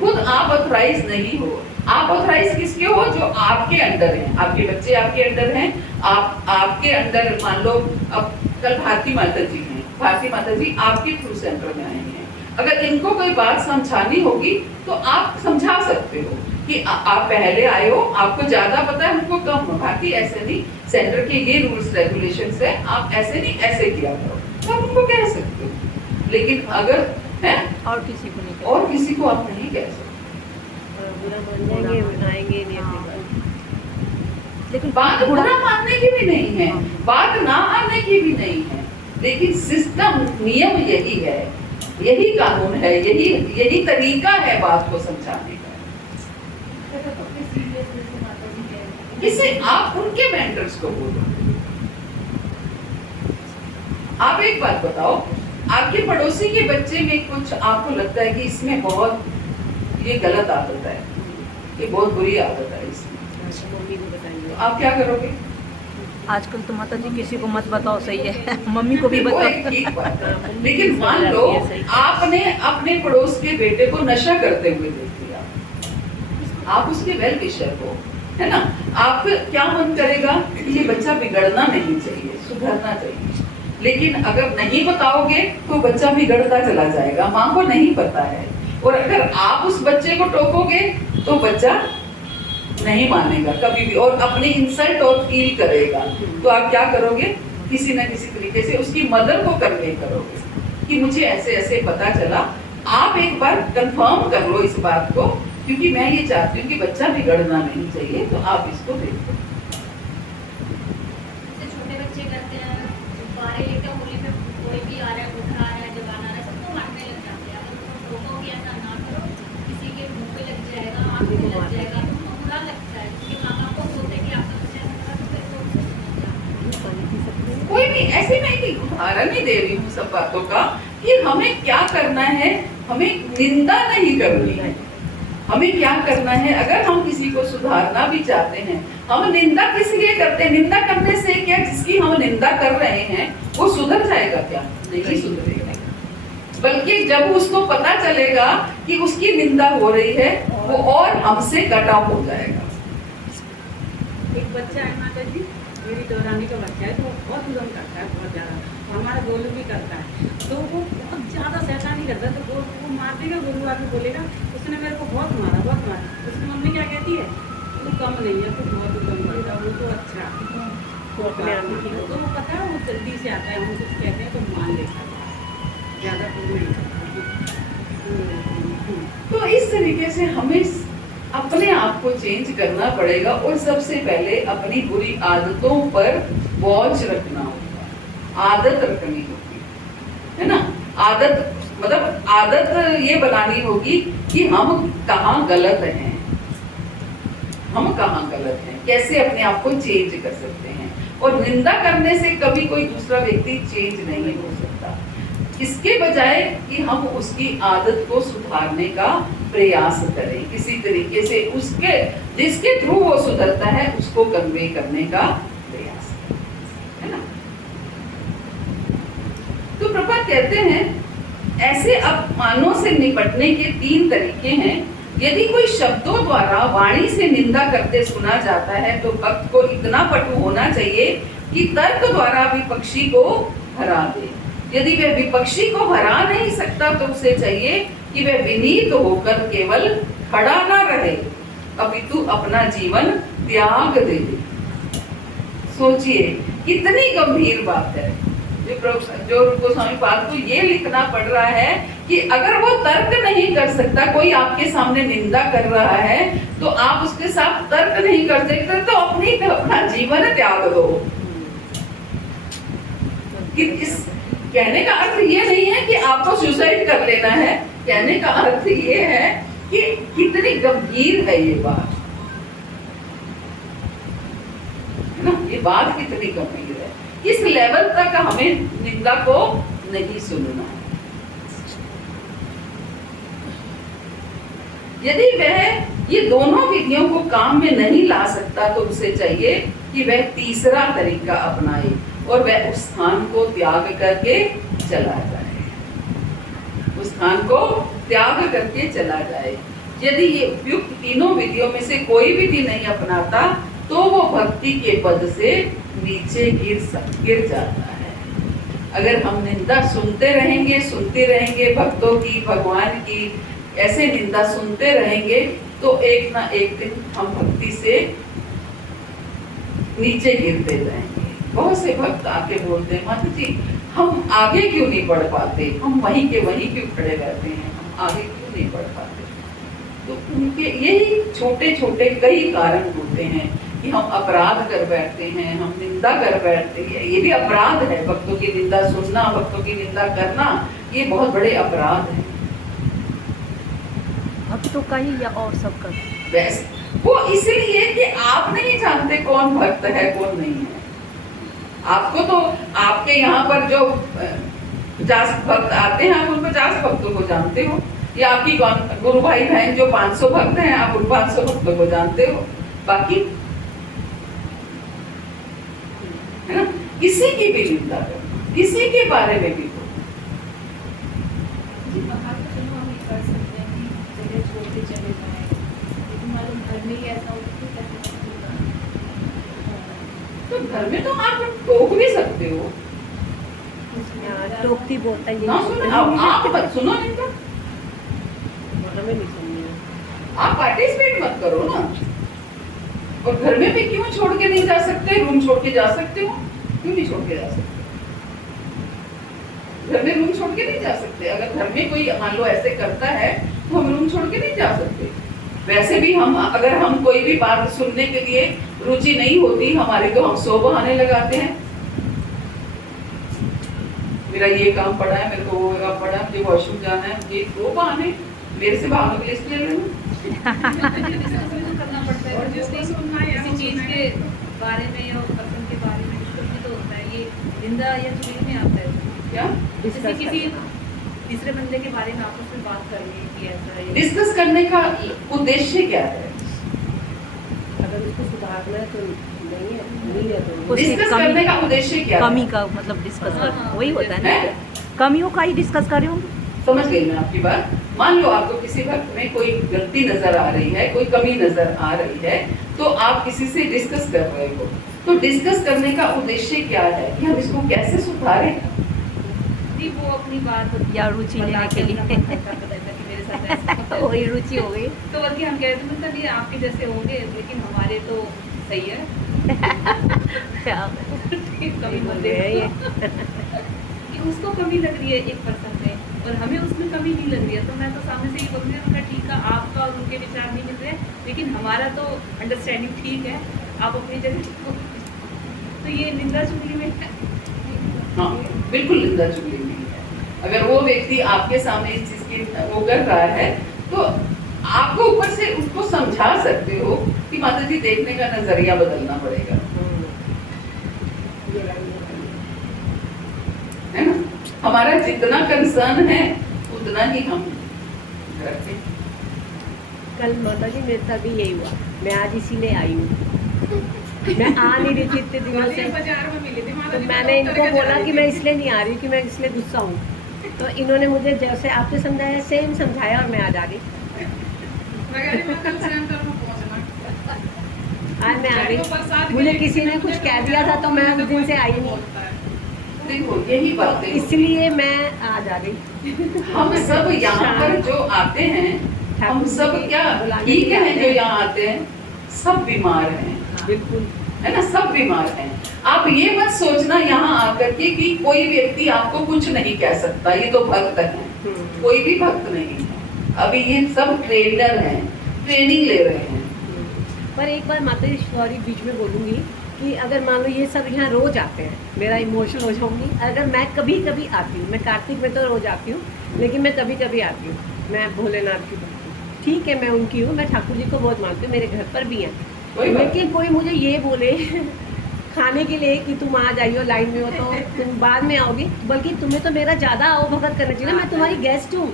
खुद आप ऑथराइज नहीं हो। आप ऑथराइज किसके हो? जो आपके अंडर हैं, आपके बच्चे आपके अंडर हैं, आपके अंडर मान लो अब कल भारती माता जी हैं, भारती माता जी आपके थ्रू सेंटर में आए हैं, अगर इनको कोई बात समझानी होगी तो आप समझा सकते हो कि आप पहले आए हो, आपको ज्यादा पता है, उनको कम। भारती ऐसे नहीं, सेंटर के ये रूल्स रेगुलेशंस है, आप ऐसे नहीं ऐसे किया करो, तो आप उनको कह सकते हो। लेकिन अगर है और किसी को नहीं, और किसी को आप नहीं कह सकते। बुरा मान जाएंगे, आएंगे नहीं अपनी बात। लेकिन बात बुरा मानने की भी नहीं है, बात ना आने की भी नहीं है, लेकिन सिस्टम नियम यही है, यही कानून है, यही तरीका है बात को समझाने का। इसे आप उनके मेंटर्स को बोलो। आप एक बात बताओ, आपके पड़ोसी के बच्चे में कुछ आपको लगता है कि इसमें बहुत ये गलत आदत है, ये बहुत बुरी आदत है इसमें, मम्मी को बताइए, तो आप क्या करोगे? आजकल तो माता जी किसी को मत बताओ, सही है मम्मी को भी वो बताओ। एक ठीक बात है, लेकिन मान लो आपने अपने पड़ोस के बेटे को नशा करते हुए देख लिया, आप उसके वेल विशर हो, है ना, आप क्या मन करेगा कि ये बच्चा बिगड़ना नहीं चाहिए, सुधरना चाहिए, लेकिन अगर नहीं बताओगे तो बच्चा बिगड़ता चला जाएगा, माँ को नहीं पता है। और अगर आप उस बच्चे को टोकोगे तो बच्चा नहीं मानेगा कभी भी, और अपनी इंसल्ट और फील करेगा, तो आप क्या करोगे? किसी न किसी तरीके से उसकी मदर को कन्वे करोगे कि मुझे ऐसे ऐसे पता चला, आप एक बार कंफर्म कर लो इस बात को, क्योंकि मैं ये चाहती हूँ कि बच्चा बिगड़ना नहीं चाहिए, तो आप इसको देखो। छोटे बच्चे करते हैं, बारे लेकर होली में कोई भी आ रहा है, उठ रहा है, जवान आ रहा है, सबको मारने लग जाते हैं। अगर उनको टोको कि ऐसा ना करो, किसी के मुंह पे लग जाएगा, आँख पे लग जाएगा, तो उनको बुरा लगता है, क्योंकि माँ बाप को बोलते हैं कि आपका बच्चा ऐसा करा, तो फिर वो उसको समझ जाता है। कोई भी ऐसे मैं कि उदाहरण नहीं दे रही हूँ सब बातों का, कि हमें क्या करना है, हमें निंदा नहीं करनी है। हमें क्या करना है, अगर हम किसी को सुधारना भी चाहते हैं, हम निंदा किस लिए करते हैं? निंदा करने से क्या, जिसकी हम निंदा कर रहे हैं वो सुधर जाएगा क्या? नहीं सुधरेगा, बल्कि जब उसको पता चलेगा कि उसकी निंदा हो रही है, वो और हमसे कट ऑफ हो जाएगा। एक बच्चा है माता जी, मेरी दौरानी का बच्चा है, तो वो बहुत उदम करता है, बहुत ज़्यादा, हमारा गोलू भी करता है, तो वो बहुत ज़्यादा शैतानी करता है, तो वो मार देगा, गोलू आके बोलेगा उसने मेरे को बहुत मारा। उसकी मम्मी क्या कहती है, तू कम नहीं है, तू बहुत उदम करता है, वो तो अच्छा तो अपने आप ही तो वो पता है, वो जल्दी से आता है, हम कुछ कहते हैं तो मान लेता है, ज़्यादा कुछ नहीं करता। तो इस तरीके से हमें अपने आप को चेंज करना पड़ेगा, और सबसे पहले अपनी बुरी आदतों पर वॉच रखना होगा, आदत रखनी होगी, है ना। आदत मतलब आदत ये बनानी होगी कि हम कहाँ गलत हैं, हम कहाँ गलत हैं, कैसे अपने आप को चेंज कर सकते हैं। और निंदा करने से कभी कोई दूसरा व्यक्ति चेंज नहीं हो सकता, इसके बजाय कि हम उसकी आदत को सुधारने का प्रयास करें, किसी तरीके से उसके जिसके थ्रू वो सुधरता है उसको कन्वे करने का प्रयास करें, है ना। तो प्रभुपाद कहते हैं ऐसे अपमानों से निपटने के 3 तरीके हैं। यदि कोई शब्दों द्वारा वाणी से निंदा करते सुना जाता है तो भक्त को इतना पटु होना चाहिए कि तर्क द्वारा विपक्षी को हरा दे। यदि वह विपक्षी को हरा नहीं सकता तो उसे चाहिए कि वह विनीत होकर केवल खड़ा ना रहे, अपितु अपना जीवन त्याग दे। सोचिए कितनी गंभीर बात है। जो गोस्वामी पाद को ये लिखना पड़ रहा है कि अगर वो तर्क नहीं कर सकता, कोई आपके सामने निंदा कर रहा है तो आप उसके साथ तर्क नहीं कर सकते तो अपना जीवन त्याग दो। कि इस कहने का अर्थ ये नहीं है कि आपको सुसाइड कर लेना है, कहने का अर्थ ये है कि कितनी गंभीर है ये बात, है ना? ये बात कितनी गंभीर है, किस लेवल तक हमें निंदा को नहीं सुनना है। यदि वह ये दोनों विधियों को काम में नहीं ला सकता तो उसे चाहिए कि वह तीसरा तरीका अपनाए और वह उस स्थान को त्याग करके चला जाए, उस स्थान को त्याग करके चला जाए। यदि ये उपयुक्त तीनों विधियों में से कोई विधि नहीं अपनाता तो वो भक्ति के पद से नीचे गिर जाता है। अगर हम निंदा सुनते रहेंगे भक्तों की, भगवान की, ऐसे निंदा सुनते रहेंगे तो एक ना एक दिन हम भक्ति से नीचे गिरते जाएंगे। बहुत से भक्त आके बोलते हैं, माता जी हम आगे क्यों नहीं बढ़ पाते, हम वहीं के वहीं क्यों खड़े रहते हैं, हम आगे क्यों नहीं बढ़ पाते। तो उनके यही छोटे छोटे कई कारण होते हैं कि हम अपराध कर बैठते हैं, हम निंदा कर बैठते हैं। ये भी अपराध है, भक्तों की निंदा सुनना, भक्तों की निंदा करना, ये बहुत बड़े अपराध है। भक्तों का ही या और सबका? वैसे वो इसलिए कि आप नहीं जानते कौन भक्त है कौन नहीं है। आपको तो आपके यहाँ पर जो 50 भक्त आते हैं आप उन 50 भक्तों को जानते हो, या आपकी गुरु भाई बहन जो 500 भक्त हैं आप उन 500 भक्तों को जानते हो, बाकी है ना, किसी की भी निंदा करो, किसी के बारे में भी तो घर में तो आप टोक भी सकते हो। टोकती बोलता है ना सुनो, आप मत सुनो निंदा, हमें नहीं सुननी है। आप पार्टिसिपेट मत करो ना। और घर में भी क्यों छोड़ के नहीं जा सकते, रूम छोड़ के जा सकते हो, क्यों नहीं छोड़ के जा सकते? घर में रूम छोड़ के नहीं जा सकते। अगर घर में कोई मान लो ऐसे करता है तो हम रूम छोड़ के नहीं जा सकते। वैसे भी हम अगर हम कोई भी बात सुनने के लिए रुचि नहीं होती हमारी तो हम 100 बहाने लगाते हैं। मेरा ये काम पड़ा है, मेरे को वो काम पड़ा है, मुझे वॉशरूम जाना है, मुझे 2 बहाने मेरे से भागने की लिस्ट ले लेना। करना पड़ता है, और जिसको सुनना है किसी चीज के बारे में या पर्सन के बारे में कुछ तो होता है, ये निंदा या चुगली में आता है क्या जैसे किसी तीसरे बंदे के बारे में आपस में बात करनी कि ऐसा है। डिस्कस करने का उद्देश्य क्या है? अगर उसको सुधारना है तो नहीं है तो उसकी डिस्कस कमी- करने का उद्देश्य क्या है? कमी का मतलब डिस्कस हाँ, कर, वही होता है है? ना, कमियों का ही डिस्कस कर रहे हो। समझ गई मैं आपकी बात। मान लो आपको किसी भक्त में कोई गलती नजर आ रही है, कोई कमी नजर आ रही है, तो आप किसी से डिस्कस कर रहे हो। तो डिस्कस करने का उद्देश्य क्या है कि हम इसको कैसे सुधारें? नहीं, वो अपनी बात या रुचि लेने के लिए कि मेरे साथ ऐसा वही रुचि हो गई। तो बल्कि हम कह रहे थे मतलब ये आपके जैसे होंगे लेकिन हमारे तो सही है। क्या कमी मत बोल रहे हैं ये? देखो कि उसको कमी लग रही है एक पर्सन में और हमें उसमें कमी नहीं लग रही है, तो मैं तो सामने से ये बोल रही हूँ ठीक है, आपका और उनके विचार नहीं मिल रहे लेकिन हमारा तो अंडरस्टैंडिंग ठीक है, आप अपनी जगह ठीक हो। तो ये निंदा चुगली में है। हाँ, बिल्कुल निंदा चुगली नहीं है। अगर वो व्यक्ति आपके सामने इस चीज की वो कर रहा है तो आपको ऊपर से उसको समझा सकते हो कि माता जी देखने का नजरिया बदलना पड़ेगा, है ना। हमारा जितना कंसर्न है उतना ही हम करते हैं। कल माता जी मेरे साथ भी यही हुआ, मैं आज इसीलिए आई हूँ। मैं आ नहीं रही थी इतने दिनों से, बाजार में मिले थे तो मैंने इनको बोला कि मैं इसलिए नहीं आ रही कि मैं इसलिए गुस्सा हूँ। तो इन्होंने मुझे जैसे आपने समझाया सेम समझाया और मैं आज आ गई। आज मैं आ गई। मुझे किसी ने कुछ कह दिया था तो मैं उस दिन से आई नहीं, देखो यही बात है, इसलिए मैं आज आ गई। हम सब यहाँ पर जो आते हैं, हम सब क्या ठीक है जो यहाँ आते हैं, सब बीमार हैं, बिल्कुल है ना, सब बीमार हैं। आप ये मत सोचना यहाँ आकर के कि कोई व्यक्ति आपको कुछ नहीं कह सकता, ये तो भक्त है। कोई भी भक्त नहीं है, अभी ये सब ट्रेनर हैं, ट्रेनिंग ले रहे हैं। पर एक बार माता जी सॉरी बीच में बोलूँगी कि अगर मान लो ये सब यहाँ रोज आते हैं, मेरा इमोशनल हो जाऊंगी। अगर मैं कभी कभी आती हूँ, मैं कार्तिक में तो रोज आती हूँ, लेकिन मैं कभी कभी आती हूँ, मैं भोलेनाथ की भक्त हूँ, ठीक है मैं उनकी हूँ, मैं ठाकुर जी को बहुत मानती हूँ, मेरे घर पर भी हैं। लेकिन कोई मुझे ये बोले खाने के लिए कि तुम आ जाइयो लाइन में हो तो तुम बाद में आओगी, बल्कि तुम्हें तो मेरा ज़्यादा आओ भगत करना चाहिए ना, मैं तुम्हारी गेस्ट हूँ।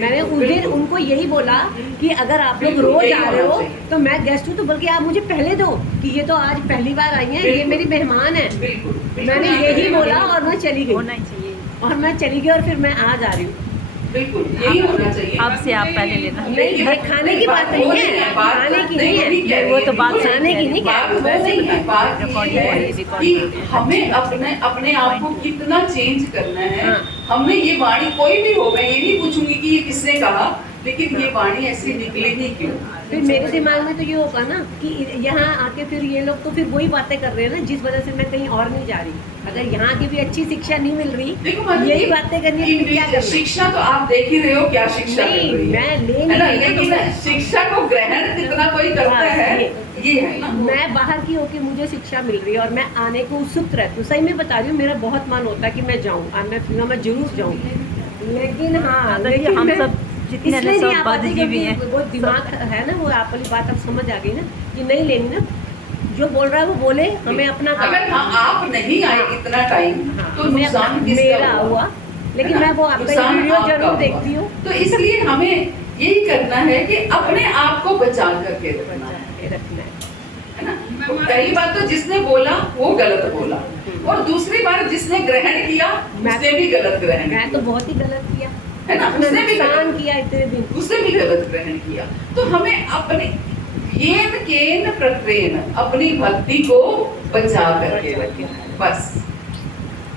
मैंने उस दिन उनको यही बोला कि अगर आप लोग रोज आ रहे हो तो मैं गेस्ट हूँ, तो बल्कि आप मुझे पहले दो कि ये तो आज पहली बार आई हैं, ये मेरी मेहमान है। मैंने यही बोला और मैं चली गई, होना ही चाहिए। और मैं चली गई और फिर मैं आज आ रही हूँ। बिल्कुल यही होना चाहिए। अब से आप पहले लेना। नहीं भाई खाने की बात नहीं है, खाने की नहीं है, वो तो बात खाने की नहीं बात है, वैसे ही है, बात रिकॉर्डिंग ये हो रही है है, रिकॉर्डिंग कि हमें अपने आप को कितना चेंज करना है। हाँ। हमने ये वाणी कोई भी हो, मैं ये नहीं पूछूंगी कि ये किसने कहा, लेकिन ये वाणी ऐसी निकली ही क्यों। फिर मेरे दिमाग में तो ये होगा ना कि यहाँ आके फिर ये लोग तो फिर वही बातें कर रहे हैं ना जिस वजह से मैं कहीं और नहीं जा रही। अगर यहाँ की भी अच्छी शिक्षा नहीं मिल रही, देखो माता जी, यही बातें करनी है तो क्या करना? शिक्षा तो आप देख ही रहे हो क्या शिक्षा नहीं, मिल रही है, मैं ले है ना, नहीं रही, लेकिन शिक्षा को ग्रहण कितना कोई करता बस है, ये है ना। मैं बाहर की होके मुझे शिक्षा मिल रही है और मैं आने को उत्सुक रहती हूँ। सही में बता रही हूँ, मेरा बहुत मन होता है कि मैं जाऊँ, मैं जरूर जाऊँ, लेकिन हाँ लेकिन हम मैं सब जितने इसलिए सब नहीं आ पाती बुद्धिजीवी हैं, क्योंकि वो दिमाग है ना, वो आप वाली बात अब समझ आ गई ना कि नहीं लेनी ना, जो बोल रहा है वो बोले, हमें अपना काम अगर आप नहीं आए इतना टाइम तो मैं नुकसान किसका मेरा हुआ, लेकिन मैं वो आपका नुकसान वीडियो आपका जरूर हुआ। देखती हूँ। तो इसलिए हमें यही करना है कि अपने आप को बचा करके रखना है ना। तो पहली बात तो जिसने बोला वो गलत बोला, और दूसरी बात जिसने ग्रहण किया उसने भी गलत ग्रहण मैं किया, तो बहुत ही गलत किया, है ना, अपना उसने भी नुकसान गलत किया इतने दिन। उसने भी गलत ग्रहण किया। तो हमें अपने येन केन प्रत्रेन अपनी भक्ति को बचा करके रखना है। बस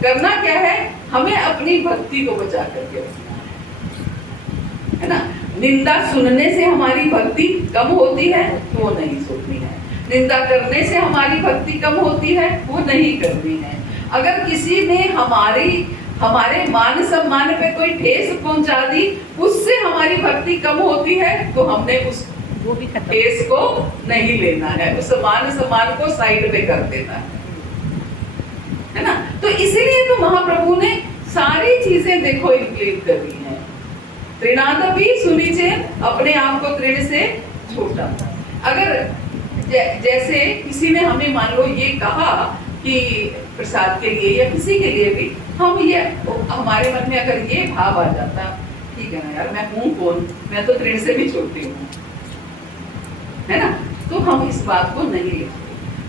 करना क्या है, हमें अपनी भक्ति को बचा करके रखना है ना। निंदा सुनने से हमारी भक्ति कम होती है तो वो नहीं सुननी है, निंदा करने से हमारी भक्ति कम होती है वो नहीं करनी है। अगर किसी ने हमारे मान सम्मान पे कोई ठेस पहुंचा दी, उससे हमारी भक्ति कम होती है तो हमने उस वो भी खत्म। ठेस को नहीं लेना है, उस मान सम्मान को साइड पे कर देना है ना। तो इसीलिए तो महाप्रभु ने सारी चीजें देखो इंक्लूड करी हैं। तृणादपि सुनिचेन, अपने आप को तृण से छोटा। अगर जैसे किसी ने हमें मान लो ये कहा कि प्रसाद के लिए या किसी के लिए भी, हम ये हमारे मन में अगर ये भाव आ जाता, ठीक है ना यार, मैं हूँ कौन, मैं तो तृण से भी छोटी हूँ, है ना, तो हम इस बात को नहीं लेते।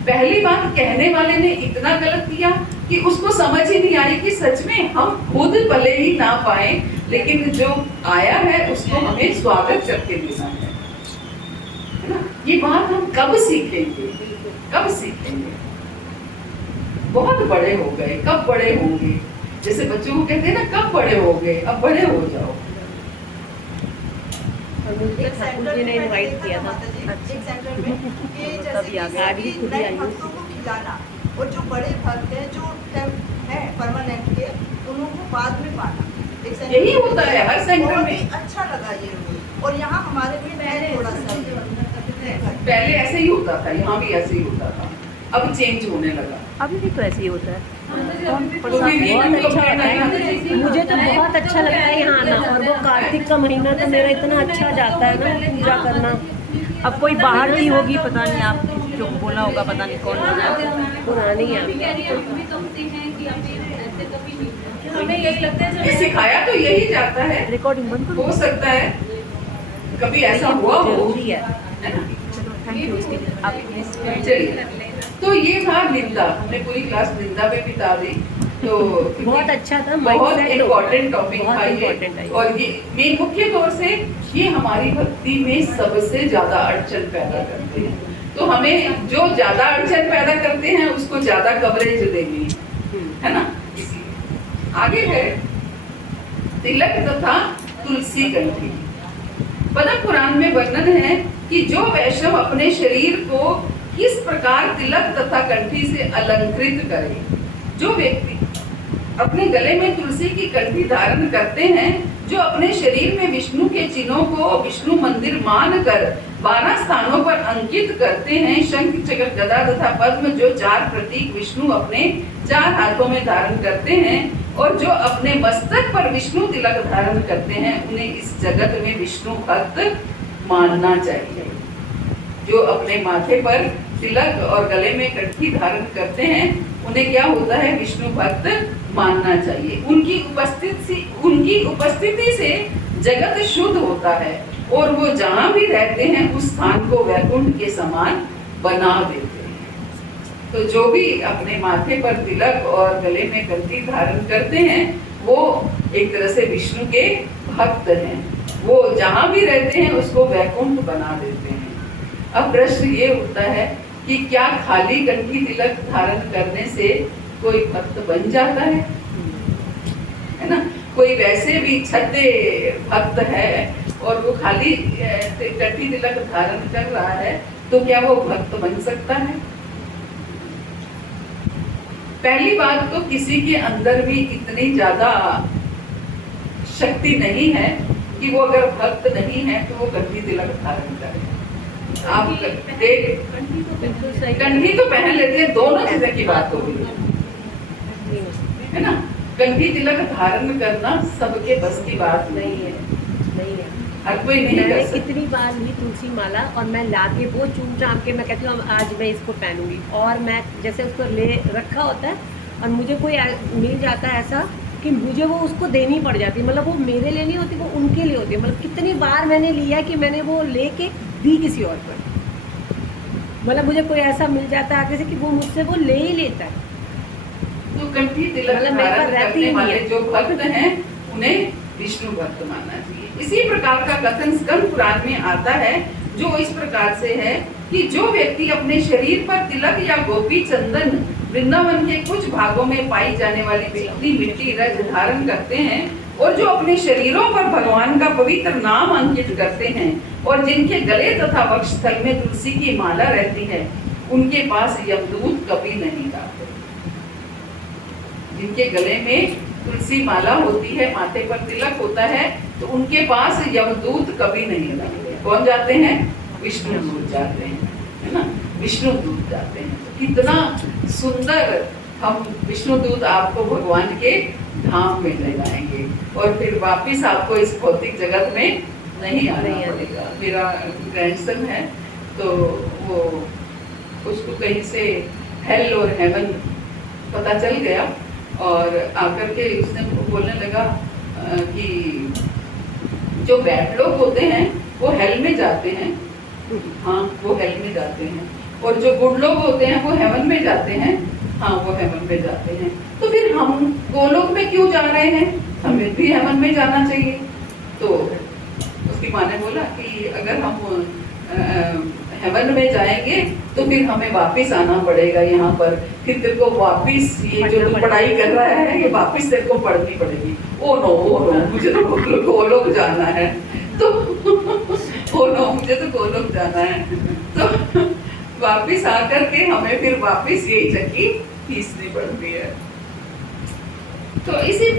पहली बात, कहने वाले ने इतना गलत किया कि उसको समझ ही नहीं आई कि सच में हम खुद भले ही ना पाए, लेकिन जो आया है उसको हमें स्वागत करके देना है ना। ये बात हम कब सीखेंगे, कब सीखेंगे? बहुत बड़े हो गए, कब बड़े होंगे? जैसे बच्चों को कहते हैं ना, कब बड़े हो गए, अब बड़े हो जाओ। और मुझे ठाकुर जी ने इनवाइट किया था, एक सेंटर में कि जैसे तभी आ गए। आज भी खुद ही आई हूँ। भक्तों को खिलाना, और जो बड़े भक्त हैं जो है परमानेंट के, उनको बाद में पाना। एक सेंटर यही होता है हर सेंटर बहुत में। ही अच्छा लगा ये रूल, और यहाँ हमारे लिए मैं थोड़ा सा पहले ऐसे ही होता था, यहाँ भी ऐसे ही होता था, अब चेंज होने लगा। अभी भी तो ऐसे ही होता है। तो फिर ये बहुत भी अच्छा complaint लगता है, मुझे तो बहुत अच्छा लगता है यहाँ आना। और वो कार्तिक का महीना तो मेरा इतना अच्छा जाता है ना पूजा करना। अब कोई बाहर की होगी, पता नहीं आप जो बोला होगा, पता नहीं कौन बोला। पुरानी है, हमें यही लगता है ये सिखाया तो यही जाता है, रिकॉर्डिंग बंद करो। हो सकता है कभी ऐसा हुआ हो, जरूरी है। है ना। थैंक यू उसके लिए। आप चलिए, तो ये था निंदा, हमने पूरी क्लास निंदा पे बिता दी। तो बहुत अच्छा था, बहुत mindset इम्पोर्टेंट टॉपिक बहुत था important है ये। ये। और ये मुख्य तौर से ये हमारी भक्ति में सबसे ज्यादा अड़चन पैदा करते हैं। तो हमें जो ज्यादा अड़चन पैदा करते हैं उसको ज्यादा कवरेज देनी है ना। इसीलिए आगे है तिलक तथा तुलसी कंठी। पद्म पुराण में वर्णन है कि जो वैष्णव अपने शरीर को किस प्रकार तिलक तथा कंठी से अलंकृत करे। जो व्यक्ति अपने गले में तुलसी की कंठी धारण करते हैं, जो अपने शरीर में विष्णु के चिन्हों को विष्णु मंदिर मानकर 12 स्थानों पर अंकित करते हैं, शंख चक्र गदा तथा पद्म जो 4 प्रतीक विष्णु अपने 4 हाथों में धारण करते हैं, और जो अपने मस्तक पर विष्णु तिलक धारण करते हैं, उन्हें इस जगत में विष्णु भक्त मानना चाहिए। जो अपने माथे पर तिलक और गले में कंठी धारण करते हैं, उन्हें क्या होता है, विष्णु भक्त मानना चाहिए। उनकी उपस्थिति से जगत शुद्ध होता है और वो जहाँ भी रहते हैं उस स्थान को वैकुंठ के समान बना देते हैं। तो जो भी अपने माथे पर तिलक और गले में कंठी धारण करते हैं, वो एक तरह से विष्णु के भक्त हैं। वो जहाँ भी रहते हैं उसको वैकुंठ बना देते हैं। अब प्रश्न ये उठता है कि क्या खाली कंठी तिलक धारण करने से कोई भक्त बन जाता है ना। कोई वैसे भी छठे भक्त है और वो खाली कंठी तिलक धारण कर रहा है, तो क्या वो भक्त बन सकता है? पहली बात तो किसी के अंदर भी इतनी ज्यादा शक्ति नहीं है कि वो अगर भक्त नहीं है तो वो कंठी तिलक धारण करे। आप देख, बिल्कुल सही। कंठी तो पहन लेते हैं, दोनों चीजें की बात हो रही है ना। कंठी तिलक धारण करना सबके बस की बात नहीं है, हर कोई नहीं कर मैंने सकता। इतनी बार ली तुलसी माला और मैं लाके वो चूम चाम के मैं कहती हूँ आज मैं इसको पहनूंगी, और मैं जैसे उसको ले रखा होता है और मुझे कोई मिल जाता है ऐसा कि मुझे वो उसको देनी पड़ जाती है। मतलब वो मेरे लिए नहीं होती, वो उनके लिए होती है। मतलब कितनी बार मैंने लिया कि मैंने वो लेके दी किसी और पर। मतलब मुझे कोई ऐसा मिल जाता है आगे से कि वो मुझसे वो ले ही लेता है। तो कंठी तिलक मतलब मेरे पास धारण रहती करने ही नहीं वाले है। जो भक्त हैं उन्हें विष्णु भक्त मानना चाहिए। इसी प्रकार का कथन स्कंद पुराण में आता है, जो इस प्रकार से है कि जो व्यक्ति अपने शरीर पर तिलक या गोपी चंदन वृंदावन के कुछ भागों में पाई जाने वाली चिकनी मिट्टी रज धारण करते हैं, और जो अपने शरीरों पर भगवान का पवित्र नाम अंकित करते हैं, और जिनके गले तथा वक्षस्थल में तुलसी की माला रहती है, उनके पास यमदूत कभी नहीं आते। जिनके गले में तुलसी माला होती है, माथे पर तिलक होता है, तो उनके पास यमदूत कभी नहीं आते। कौन जाते हैं? विष्णु दूत जाते हैं, है ना। विष्णु दूत जाते हैं। तो कितना सुंदर हम विष्णु दूत आपको भगवान के धाम में ले जाएंगे, और फिर वापिस आपको इस भौतिक जगत में नहीं आना पड़ेगा। मेरा ग्रैंडसन है, तो वो उसको कहीं से हेल और हेवन पता चल गया, और आकर के उसने बोलने लगा कि जो बैड लोग होते हैं वो हेल में जाते हैं, हाँ वो हेल में जाते हैं, और जो गुड लोग होते हैं वो हेवन में जाते हैं, हाँ वो हेवन में जाते हैं। तो फिर हम गोलोक में क्यों जा रहे हैं? हमें भी हेवन में जाना चाहिए। तो उसकी माँ ने बोला कि अगर हम हेवन में जाएंगे तो फिर हमें वापस आना पड़ेगा यहाँ पर, फिर तेरे को वापस ये जो तू पढ़ाई कर रहा है ये वापस तेरे को पढ़नी पड़ेगी। ओ नो मुझे तो गोलोक जाना है, तो ओ नो मुझे तो गोलोक जाना है। तो वापस आकर के हमें फिर वापस यही चक्की खींचनी पड़ती है। तो इसी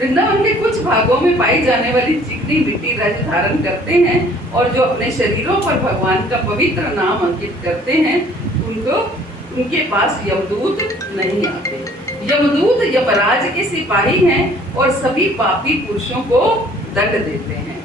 वृंदावन के कुछ भागों में पाई जाने वाली चिकनी मिट्टी रज धारण करते हैं, और जो अपने शरीरों पर भगवान का पवित्र नाम अंकित करते हैं, उनके पास यमदूत नहीं आते। यमदूत यमराज के सिपाही हैं और सभी पापी पुरुषों को दंड देते हैं।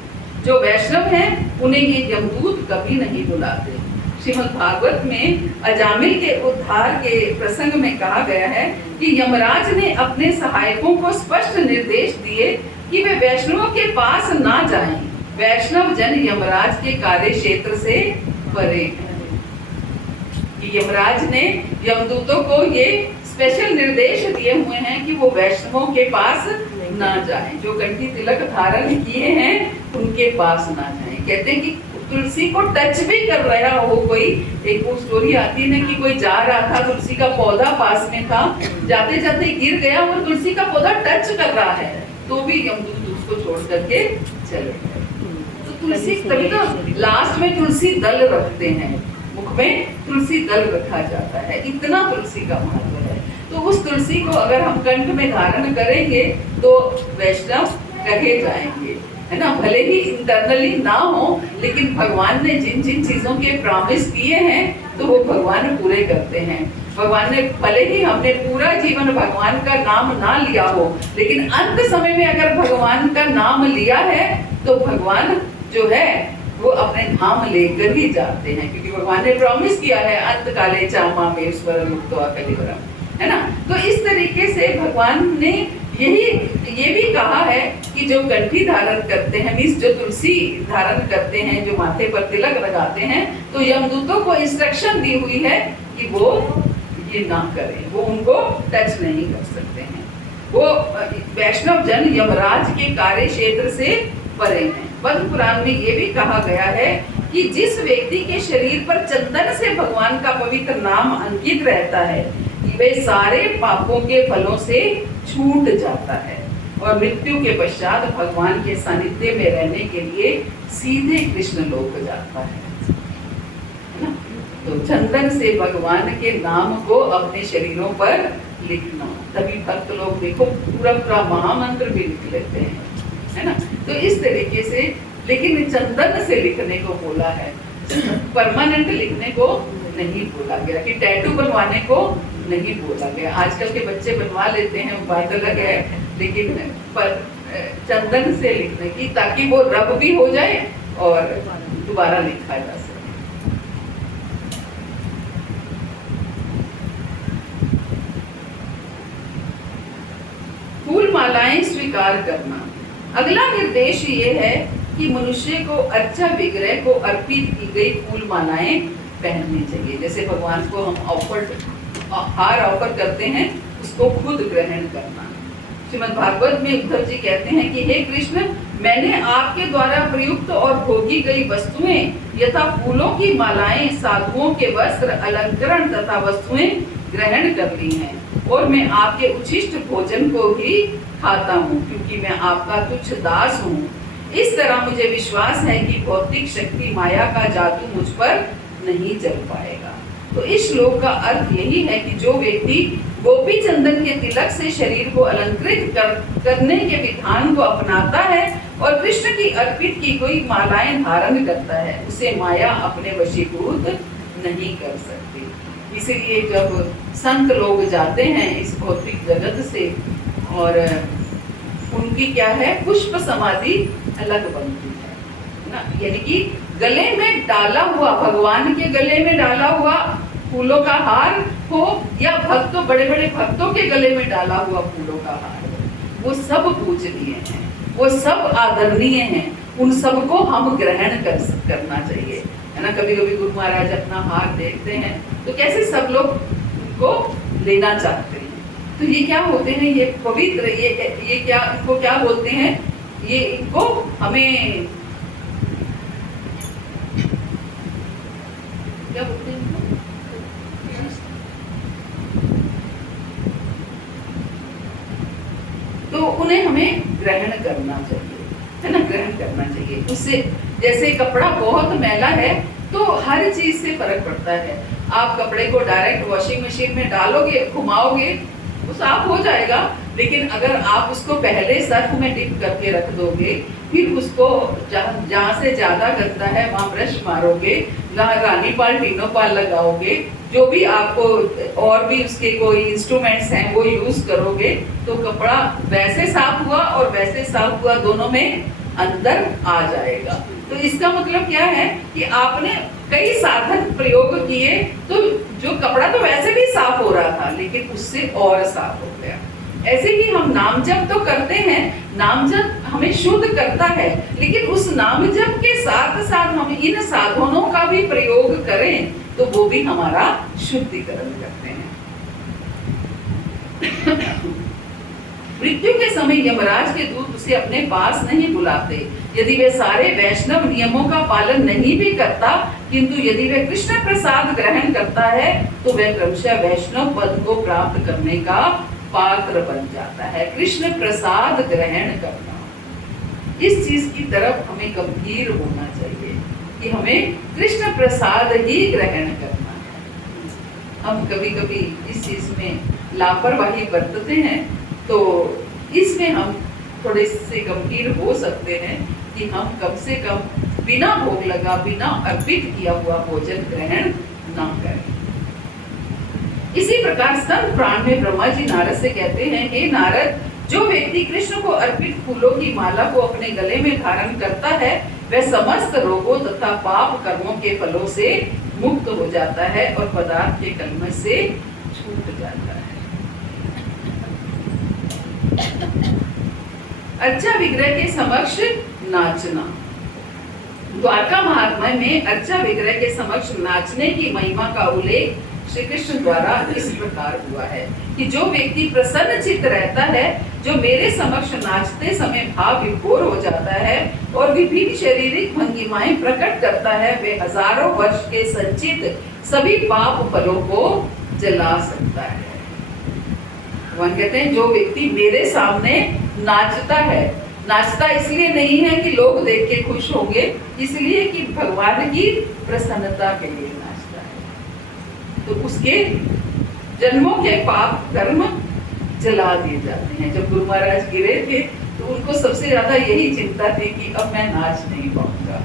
जो वैष्णव हैं उन्हें ये यमदूत कभी नहीं बुलाते। श्रीमद् भागवत में अजामिल के उद्धार के प्रसंग में कहा गया है कि यमराज ने अपने सहायकों को स्पष्ट निर्देश दिए कि वे वैष्णवों के पास ना जाएं। वैष्णव जन यमराज के कार्य क्षेत्र से परे हैं। यमराज ने यमदूतों को ये स्पेशल निर्देश दिए हुए हैं कि वो वैष्णवों के पास ना जाएं, जो कंठी तिलक धारण किए हैं उनके पास ना जाएं। कहते हैं कि तुलसी को टच भी कर रहा हो कोई, एक वो स्टोरी आती है ना कि कोई जा रहा था, तुलसी का पौधा पास में था, जाते जाते गिर गया और तुलसी का पौधा टच कर रहा है, तो भी यमदूत उसको छोड़ करके चले गए। तो तुलसी, तभी तो लास्ट में तुलसी दल रखते हैं, मुख में तुलसी दल रखा जाता है, इतना तुलसी का महत्व है। तो उस तुलसी को अगर हम कंठ में धारण करेंगे तो वैष्णव कहे जाएंगे, है ना। भले ही इंटरनली ना हो, लेकिन भगवान ने जिन जिन चीजों के प्रॉमिस किए हैं तो वो भगवान पूरे करते हैं। भगवान ने, भले ही हमने पूरा जीवन भगवान का नाम ना लिया हो, लेकिन अंत समय में अगर भगवान का नाम लिया है तो भगवान जो है वो अपने धाम लेकर ही जाते हैं, क्योंकि भगवान ने प्रॉमिस किया है अंत काले चामा में ईश्वर मुक्तवा कलिवरम, है ना। तो इस तरीके से भगवान ने ये भी कहा है कि जो कंठी धारण करते हैं, मीन्स जो तुलसी धारण करते हैं, जो माथे पर तिलक लगाते हैं, तो यमदूतों को इंस्ट्रक्शन दी हुई है कि वो ये ना करें, वो उनको टच नहीं कर सकते हैं। वो वैष्णव जन यमराज के कार्य क्षेत्र से परे हैं। पद्म पुराण में ये भी कहा गया है कि जिस व्यक्ति के शरीर पर चंदन से भगवान का पवित्र नाम अंकित रहता है, वे सारे पापों के फलों से छूट जाता है और मृत्यु के पश्चात भगवान के सानिध्य में रहने के लिए सीधे कृष्ण लोक जाता है ना। तो चंदन से भगवान के नाम को अपने शरीरों पर लिखना, तभी भक्त लोग देखो पूरा पूरा महामंत्र भी लिख लेते हैं, है ना। तो इस तरीके से, लेकिन चंदन से लिखने को बोला है, परमानेंट लिखने को नहीं बोला गया, कि टैटू बनवाने को नहीं बोला गया। आजकल के बच्चे बनवा लेते हैं, बात अलग है, लेकिन पर चंदन से लिखने की, ताकि वो रब भी हो जाए और दोबारा लिखा जा सके। फूल मालाएं स्वीकार करना। अगला निर्देश ये है कि मनुष्य को अर्चा विग्रह को अर्पित की गई फूल मालाएं पहननी चाहिए। जैसे भगवान को हम हार ऑफर करते हैं, उसको खुद ग्रहण करना। श्रीमद् भागवत में उद्धव जी कहते हैं कि हे कृष्ण, मैंने आपके द्वारा प्रयुक्त और भोगी गई वस्तुएं यथा फूलों की मालाएं, साधुओं के वस्त्र, अलंकरण तथा वस्तुएं ग्रहण कर ली हैं, और मैं आपके उच्छिष्ट भोजन को ही खाता हूँ, क्योंकि मैं आपका तुच्छ दास हूँ। इस तरह मुझे विश्वास है कि भौतिक शक्ति माया का जादू मुझ पर नहीं चल पाएगा। तो इस श्लोक का अर्थ यही है कि जो व्यक्ति गोपी चंदन के तिलक से शरीर को अलंकृत करने के विधान को अपनाता है और कृष्ण की अर्पित की कोई मालाएं धारण करता है, उसे माया अपने वशीभूत नहीं कर सकती। इसीलिए जब संत लोग जाते हैं इस भौतिक जगत से, और उनकी क्या है, पुष्प समाधि अलग बनती है ना, यानी कि गले में डाला हुआ, भगवान के गले में डाला हुआ फूलों का हार हो, या भक्तों, बड़े बड़े भक्तों के गले में डाला हुआ फूलों का हार हो, वो सब पूजनीय हैं, वो सब आदरणीय हैं, उन सबको हम ग्रहण करना चाहिए, है ना। कभी कभी गुरु महाराज अपना हार देखते हैं तो कैसे सब लोग उनको लेना चाहते हैं। तो ये क्या होते हैं, ये पवित्र, ये क्या, इनको क्या बोलते हैं, ये इनको हमें क्या बोलते हैं, तो उन्हें हमें ग्रहण करना चाहिए, है ना, ग्रहण करना चाहिए। उससे जैसे कपड़ा बहुत मैला है तो हर चीज से फर्क पड़ता है। आप कपड़े को डायरेक्ट वॉशिंग मशीन में डालोगे, घुमाओगे, वो साफ हो जाएगा, लेकिन अगर आप उसको पहले सर्फ में डिप करके रख दोगे, फिर उसको जहाँ से ज्यादा गंदा है वहाँ ब्रश मारोगे, जहाँ रानी पाल, टीनो पाल लगाओगे, जो भी आपको और भी उसके कोई इंस्ट्रूमेंट्स हैं वो यूज करोगे, तो कपड़ा वैसे साफ हुआ और वैसे साफ हुआ दोनों में अंदर आ जाएगा। तो इसका मतलब क्या है कि आपने कई साधन प्रयोग किए, तो जो कपड़ा तो वैसे भी साफ हो रहा था, लेकिन उससे और साफ हो गया। ऐसे ही हम नाम जप तो करते हैं, नाम जप हमें शुद्ध करता है, लेकिन उस नाम जप के साथ साथ हम इन साधनों का भी प्रयोग करें तो वो भी हमारा शुद्धिकरण करते हैं। मृत्यु के समय यमराज के दूत उसे अपने पास नहीं बुलाते। यदि वे सारे वैष्णव नियमों का पालन नहीं भी करता, किंतु यदि वे कृष्ण प्रसाद ग्रहण करता है तो वह क्रमशः वैष्णव पद को प्राप्त करने का पात्र बन जाता है। कृष्ण प्रसाद ग्रहण करना, इस चीज की तरफ हमें गंभीर होना चाहिए कि हमें कृष्ण प्रसाद ही ग्रहण करना है। हम कभी कभी इस चीज में लापरवाही बरतते हैं, तो इसमें हम थोड़े से गंभीर हो सकते हैं कि हम कम से कम बिना भोग लगा, बिना अर्पित किया हुआ भोजन ग्रहण ना करें। इसी प्रकार संत पुराण में ब्रह्मा जी नारद से कहते हैं, हे नारद, जो व्यक्ति कृष्ण को अर्पित फूलों की माला को अपने गले में धारण करता है, वह समस्त रोगों तथा पाप कर्मों के फलों से मुक्त हो जाता है और पदार्थ के कलमश से छूट जाता है। अर्चा विग्रह के समक्ष नाचना। द्वारका महात्म्य में अर्चा विग्रह के समक्ष नाचने की महिमा का उल्लेख श्री कृष्ण द्वारा इस प्रकार हुआ है कि जो व्यक्ति प्रसन्न चित्त रहता है, जो मेरे समक्ष नाचते समय भाव विभोर हो जाता है और विभिन्न शारीरिक भंगिमाएं प्रकट करता है, वे हजारों वर्ष के संचित सभी पाप फलों को जला सकता है। भगवान कहते हैं, जो व्यक्ति मेरे सामने नाचता है, नाचता इसलिए नहीं है कि लोग देख के खुश होंगे, इसलिए कि भगवान की प्रसन्नता के लिए नाचता है, तो उसके जन्मों के पाप कर्म जला दिए जाते हैं। जब गुरु महाराज गिरे थे तो उनको सबसे ज्यादा यही चिंता थी कि अब मैं नाच नहीं पाऊंगा,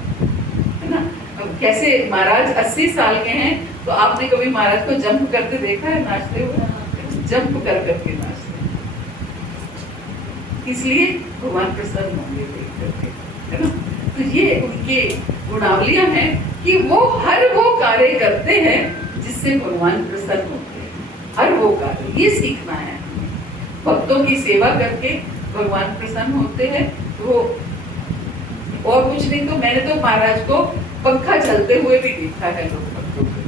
है ना। अब कैसे महाराज 80 साल के हैं, तो आपने कभी महाराज को जंप करते देखा है नाचते हुए? जंप कर करके नाचते हैं, इसलिए भगवान प्रसन्न होंगे देख करके, है ना। तो ये उनके गुणावलियां हैं कि वो हर वो कार्य करते हैं जिससे भगवान प्रसन्न होते हैं। हर वो कार्य, ये सीखना है। भक्तों की सेवा करके भगवान प्रसन्न होते हैं। तो और कुछ नहीं, तो मैंने तो महाराज को पंखा चलते हुए भी देखा है लोग भक्तों को।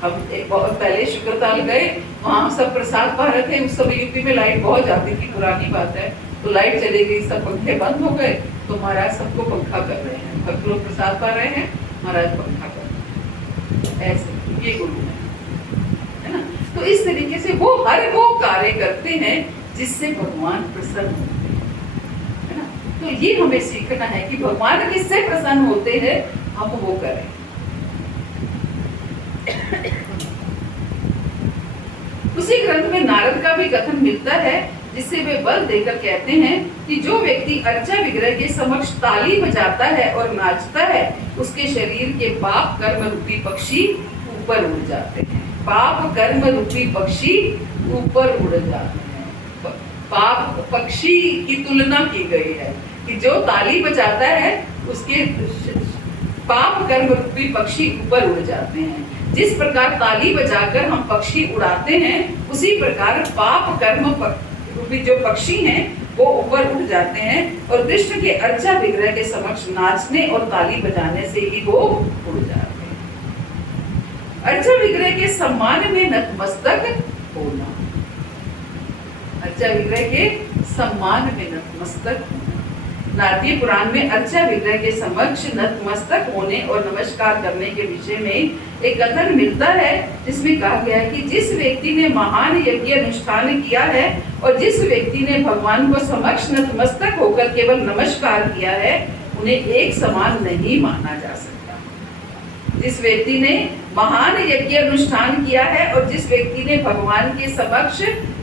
हम एक बहुत पहले शुक्रताल गए, वहाँ सब प्रसाद पा रहे थे। उस समय यूपी में लाइट बहुत जाती थी, पुरानी बात है। तो लाइट चली गई, सब पंखे बंद हो गए, तो महाराज सबको पंखा कर रहे हैं। भक्त लोग प्रसाद पा रहे हैं, महाराज पंखा कर रहे हैं। ऐसे ये गुरु है ना। तो इस तरीके से वो हर वो कार्य करते हैं जिससे भगवान प्रसन्न होते हैं, है ना। तो ये हमें सीखना है कि भगवान किससे प्रसन्न होते हैं, हम वो करें। उसी ग्रंथ में नारद का भी कथन मिलता है, जिससे वे बल देकर कहते हैं कि जो व्यक्ति अर्चा विग्रह के समक्ष ताली बजाता है और नाचता है, उसके शरीर के पाप कर्म रूपी पक्षी ऊपर उड़ जाते हैं। पाप कर्म रूपी पक्षी ऊपर उड़ जाते हैं। पाप पक्षी की तुलना की गई है कि जो ताली बजाता है उसके पाप कर्म रूपी पक्षी ऊपर उड़ जाते हैं। जिस प्रकार ताली बजाकर हम पक्षी उड़ाते हैं, उसी प्रकार पाप कर्म रूपी जो पक्षी हैं वो ऊपर उड़ जाते हैं और कृष्ण के अर्चा विग्रह के समक्ष नाचने और ताली बजाने से ही वो उड़ जाते हैं। अर्चा विग्रह के सम्मान में नतमस्तक होना। अर्चा विग्रह के सम्मान में नतमस्तक होना। नारदीय पुराण में अर्चा विग्रह के समक्ष नतमस्तक होने और नमस्कार करने के विषय में एक कथन मिलता है, जिसमें कहा गया है कि जिस व्यक्ति ने महान यज्ञ अनुष्ठान किया है और जिस व्यक्ति ने भगवान को समक्ष नतमस्तक होकर केवल नमस्कार किया है, उन्हें एक समान नहीं माना जा सकता। जिस व्यक्ति ने महान यज्ञ अनुष्ठान किया है और जिस व्यक्ति ने भगवान के समक्ष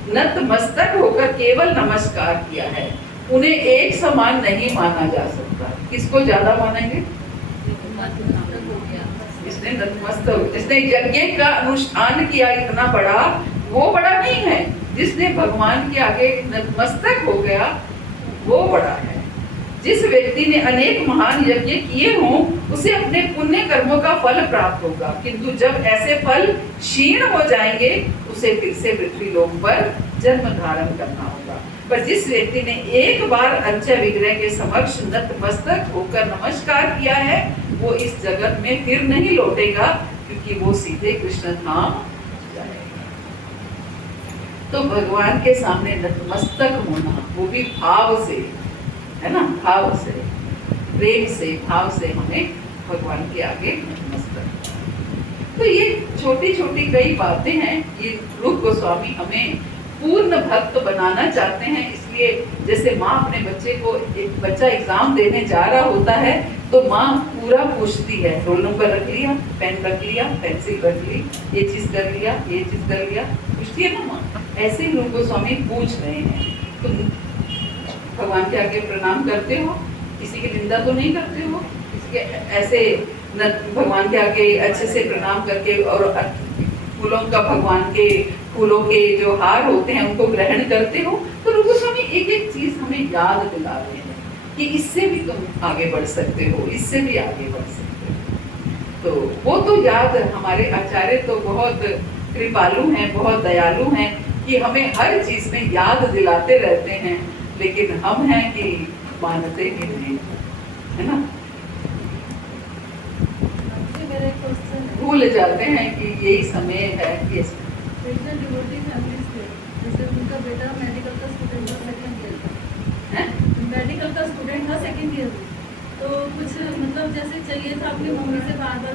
नतमस्तक होकर केवल नमस्कार किया है, उन्हें एक समान नहीं माना जा सकता। किसको ज्यादा मानेंगे? जिसने नतमस्तक, जिसने यज्ञ का अनुष्ठान किया इतना बड़ा, वो बड़ा नहीं है। जिसने भगवान के आगे नतमस्तक हो गया, वो बड़ा है। जिस व्यक्ति ने अनेक महान यज्ञ किए हों, उसे अपने पुण्य कर्मों का फल प्राप्त होगा, किंतु जब ऐसे फल क्षीण हो जाएंगे, उसे फिर से पृथ्वी लोक पर जन्म धारण करना होगा। पर जिस व्यक्ति ने एक बार अर्चा विग्रह के समक्ष नतमस्तक होकर नमस्कार किया है, वो इस जगत में फिर नहीं लौटेगा, क्योंकि वो सीधे कृष्ण धाम जाएगा। तो भगवान के सामने नतमस्तक होना, वो भी भाव से, है ना, भाव से, प्रेम से, भाव से हमें भगवान के आगे नतमस्तक। तो ये छोटी छोटी कई बातें हैं। ये रूप गोस्वामी हमें पूर्ण भक्त बनाना चाहते हैं। इसलिए जैसे माँ अपने बच्चे को, एक बच्चा एग्जाम देने जा रहा होता है तो माँ पूरा पूछती है, रोल नंबर रख लिया, पेन रख लिया, पेंसिल रख ली, ये चीज कर लिया, ये चीज कर लिया, पूछती है ना माँ। ऐसे ही रूप गोस्वामी पूछ रहे हैं, तुम भगवान के आगे प्रणाम करते हो, किसी की निंदा तो नहीं करते हो, किसी के ऐसे भगवान के आगे अच्छे से प्रणाम करके, और फूलों का, भगवान के फूलों के जो हार होते हैं उनको ग्रहण करते हो। तो रूप गोस्वामी एक एक चीज हमें याद दिला रहे हैं कि इससे भी तुम आगे बढ़ सकते हो, इससे भी आगे बढ़ सकते हो। तो वो तो याद, हमारे आचार्य तो बहुत कृपालु हैं, बहुत दयालु हैं कि हमें हर चीज में याद दिलाते रहते हैं, लेकिन हम हैं कि मानते ही नहीं, है ना, मेरा एक क्वेश्चन है। भूल जाते हैं कि यही समय है कि डिवोटी फैमिलीज थे, जैसे उनका बेटा मेडिकल का स्टूडेंट था, सेकंड ईयर का, मेडिकल का स्टूडेंट था, सेकंड ईयर में, तो कुछ मतलब जैसे चाहिए था अपनी मम्मी से बार बार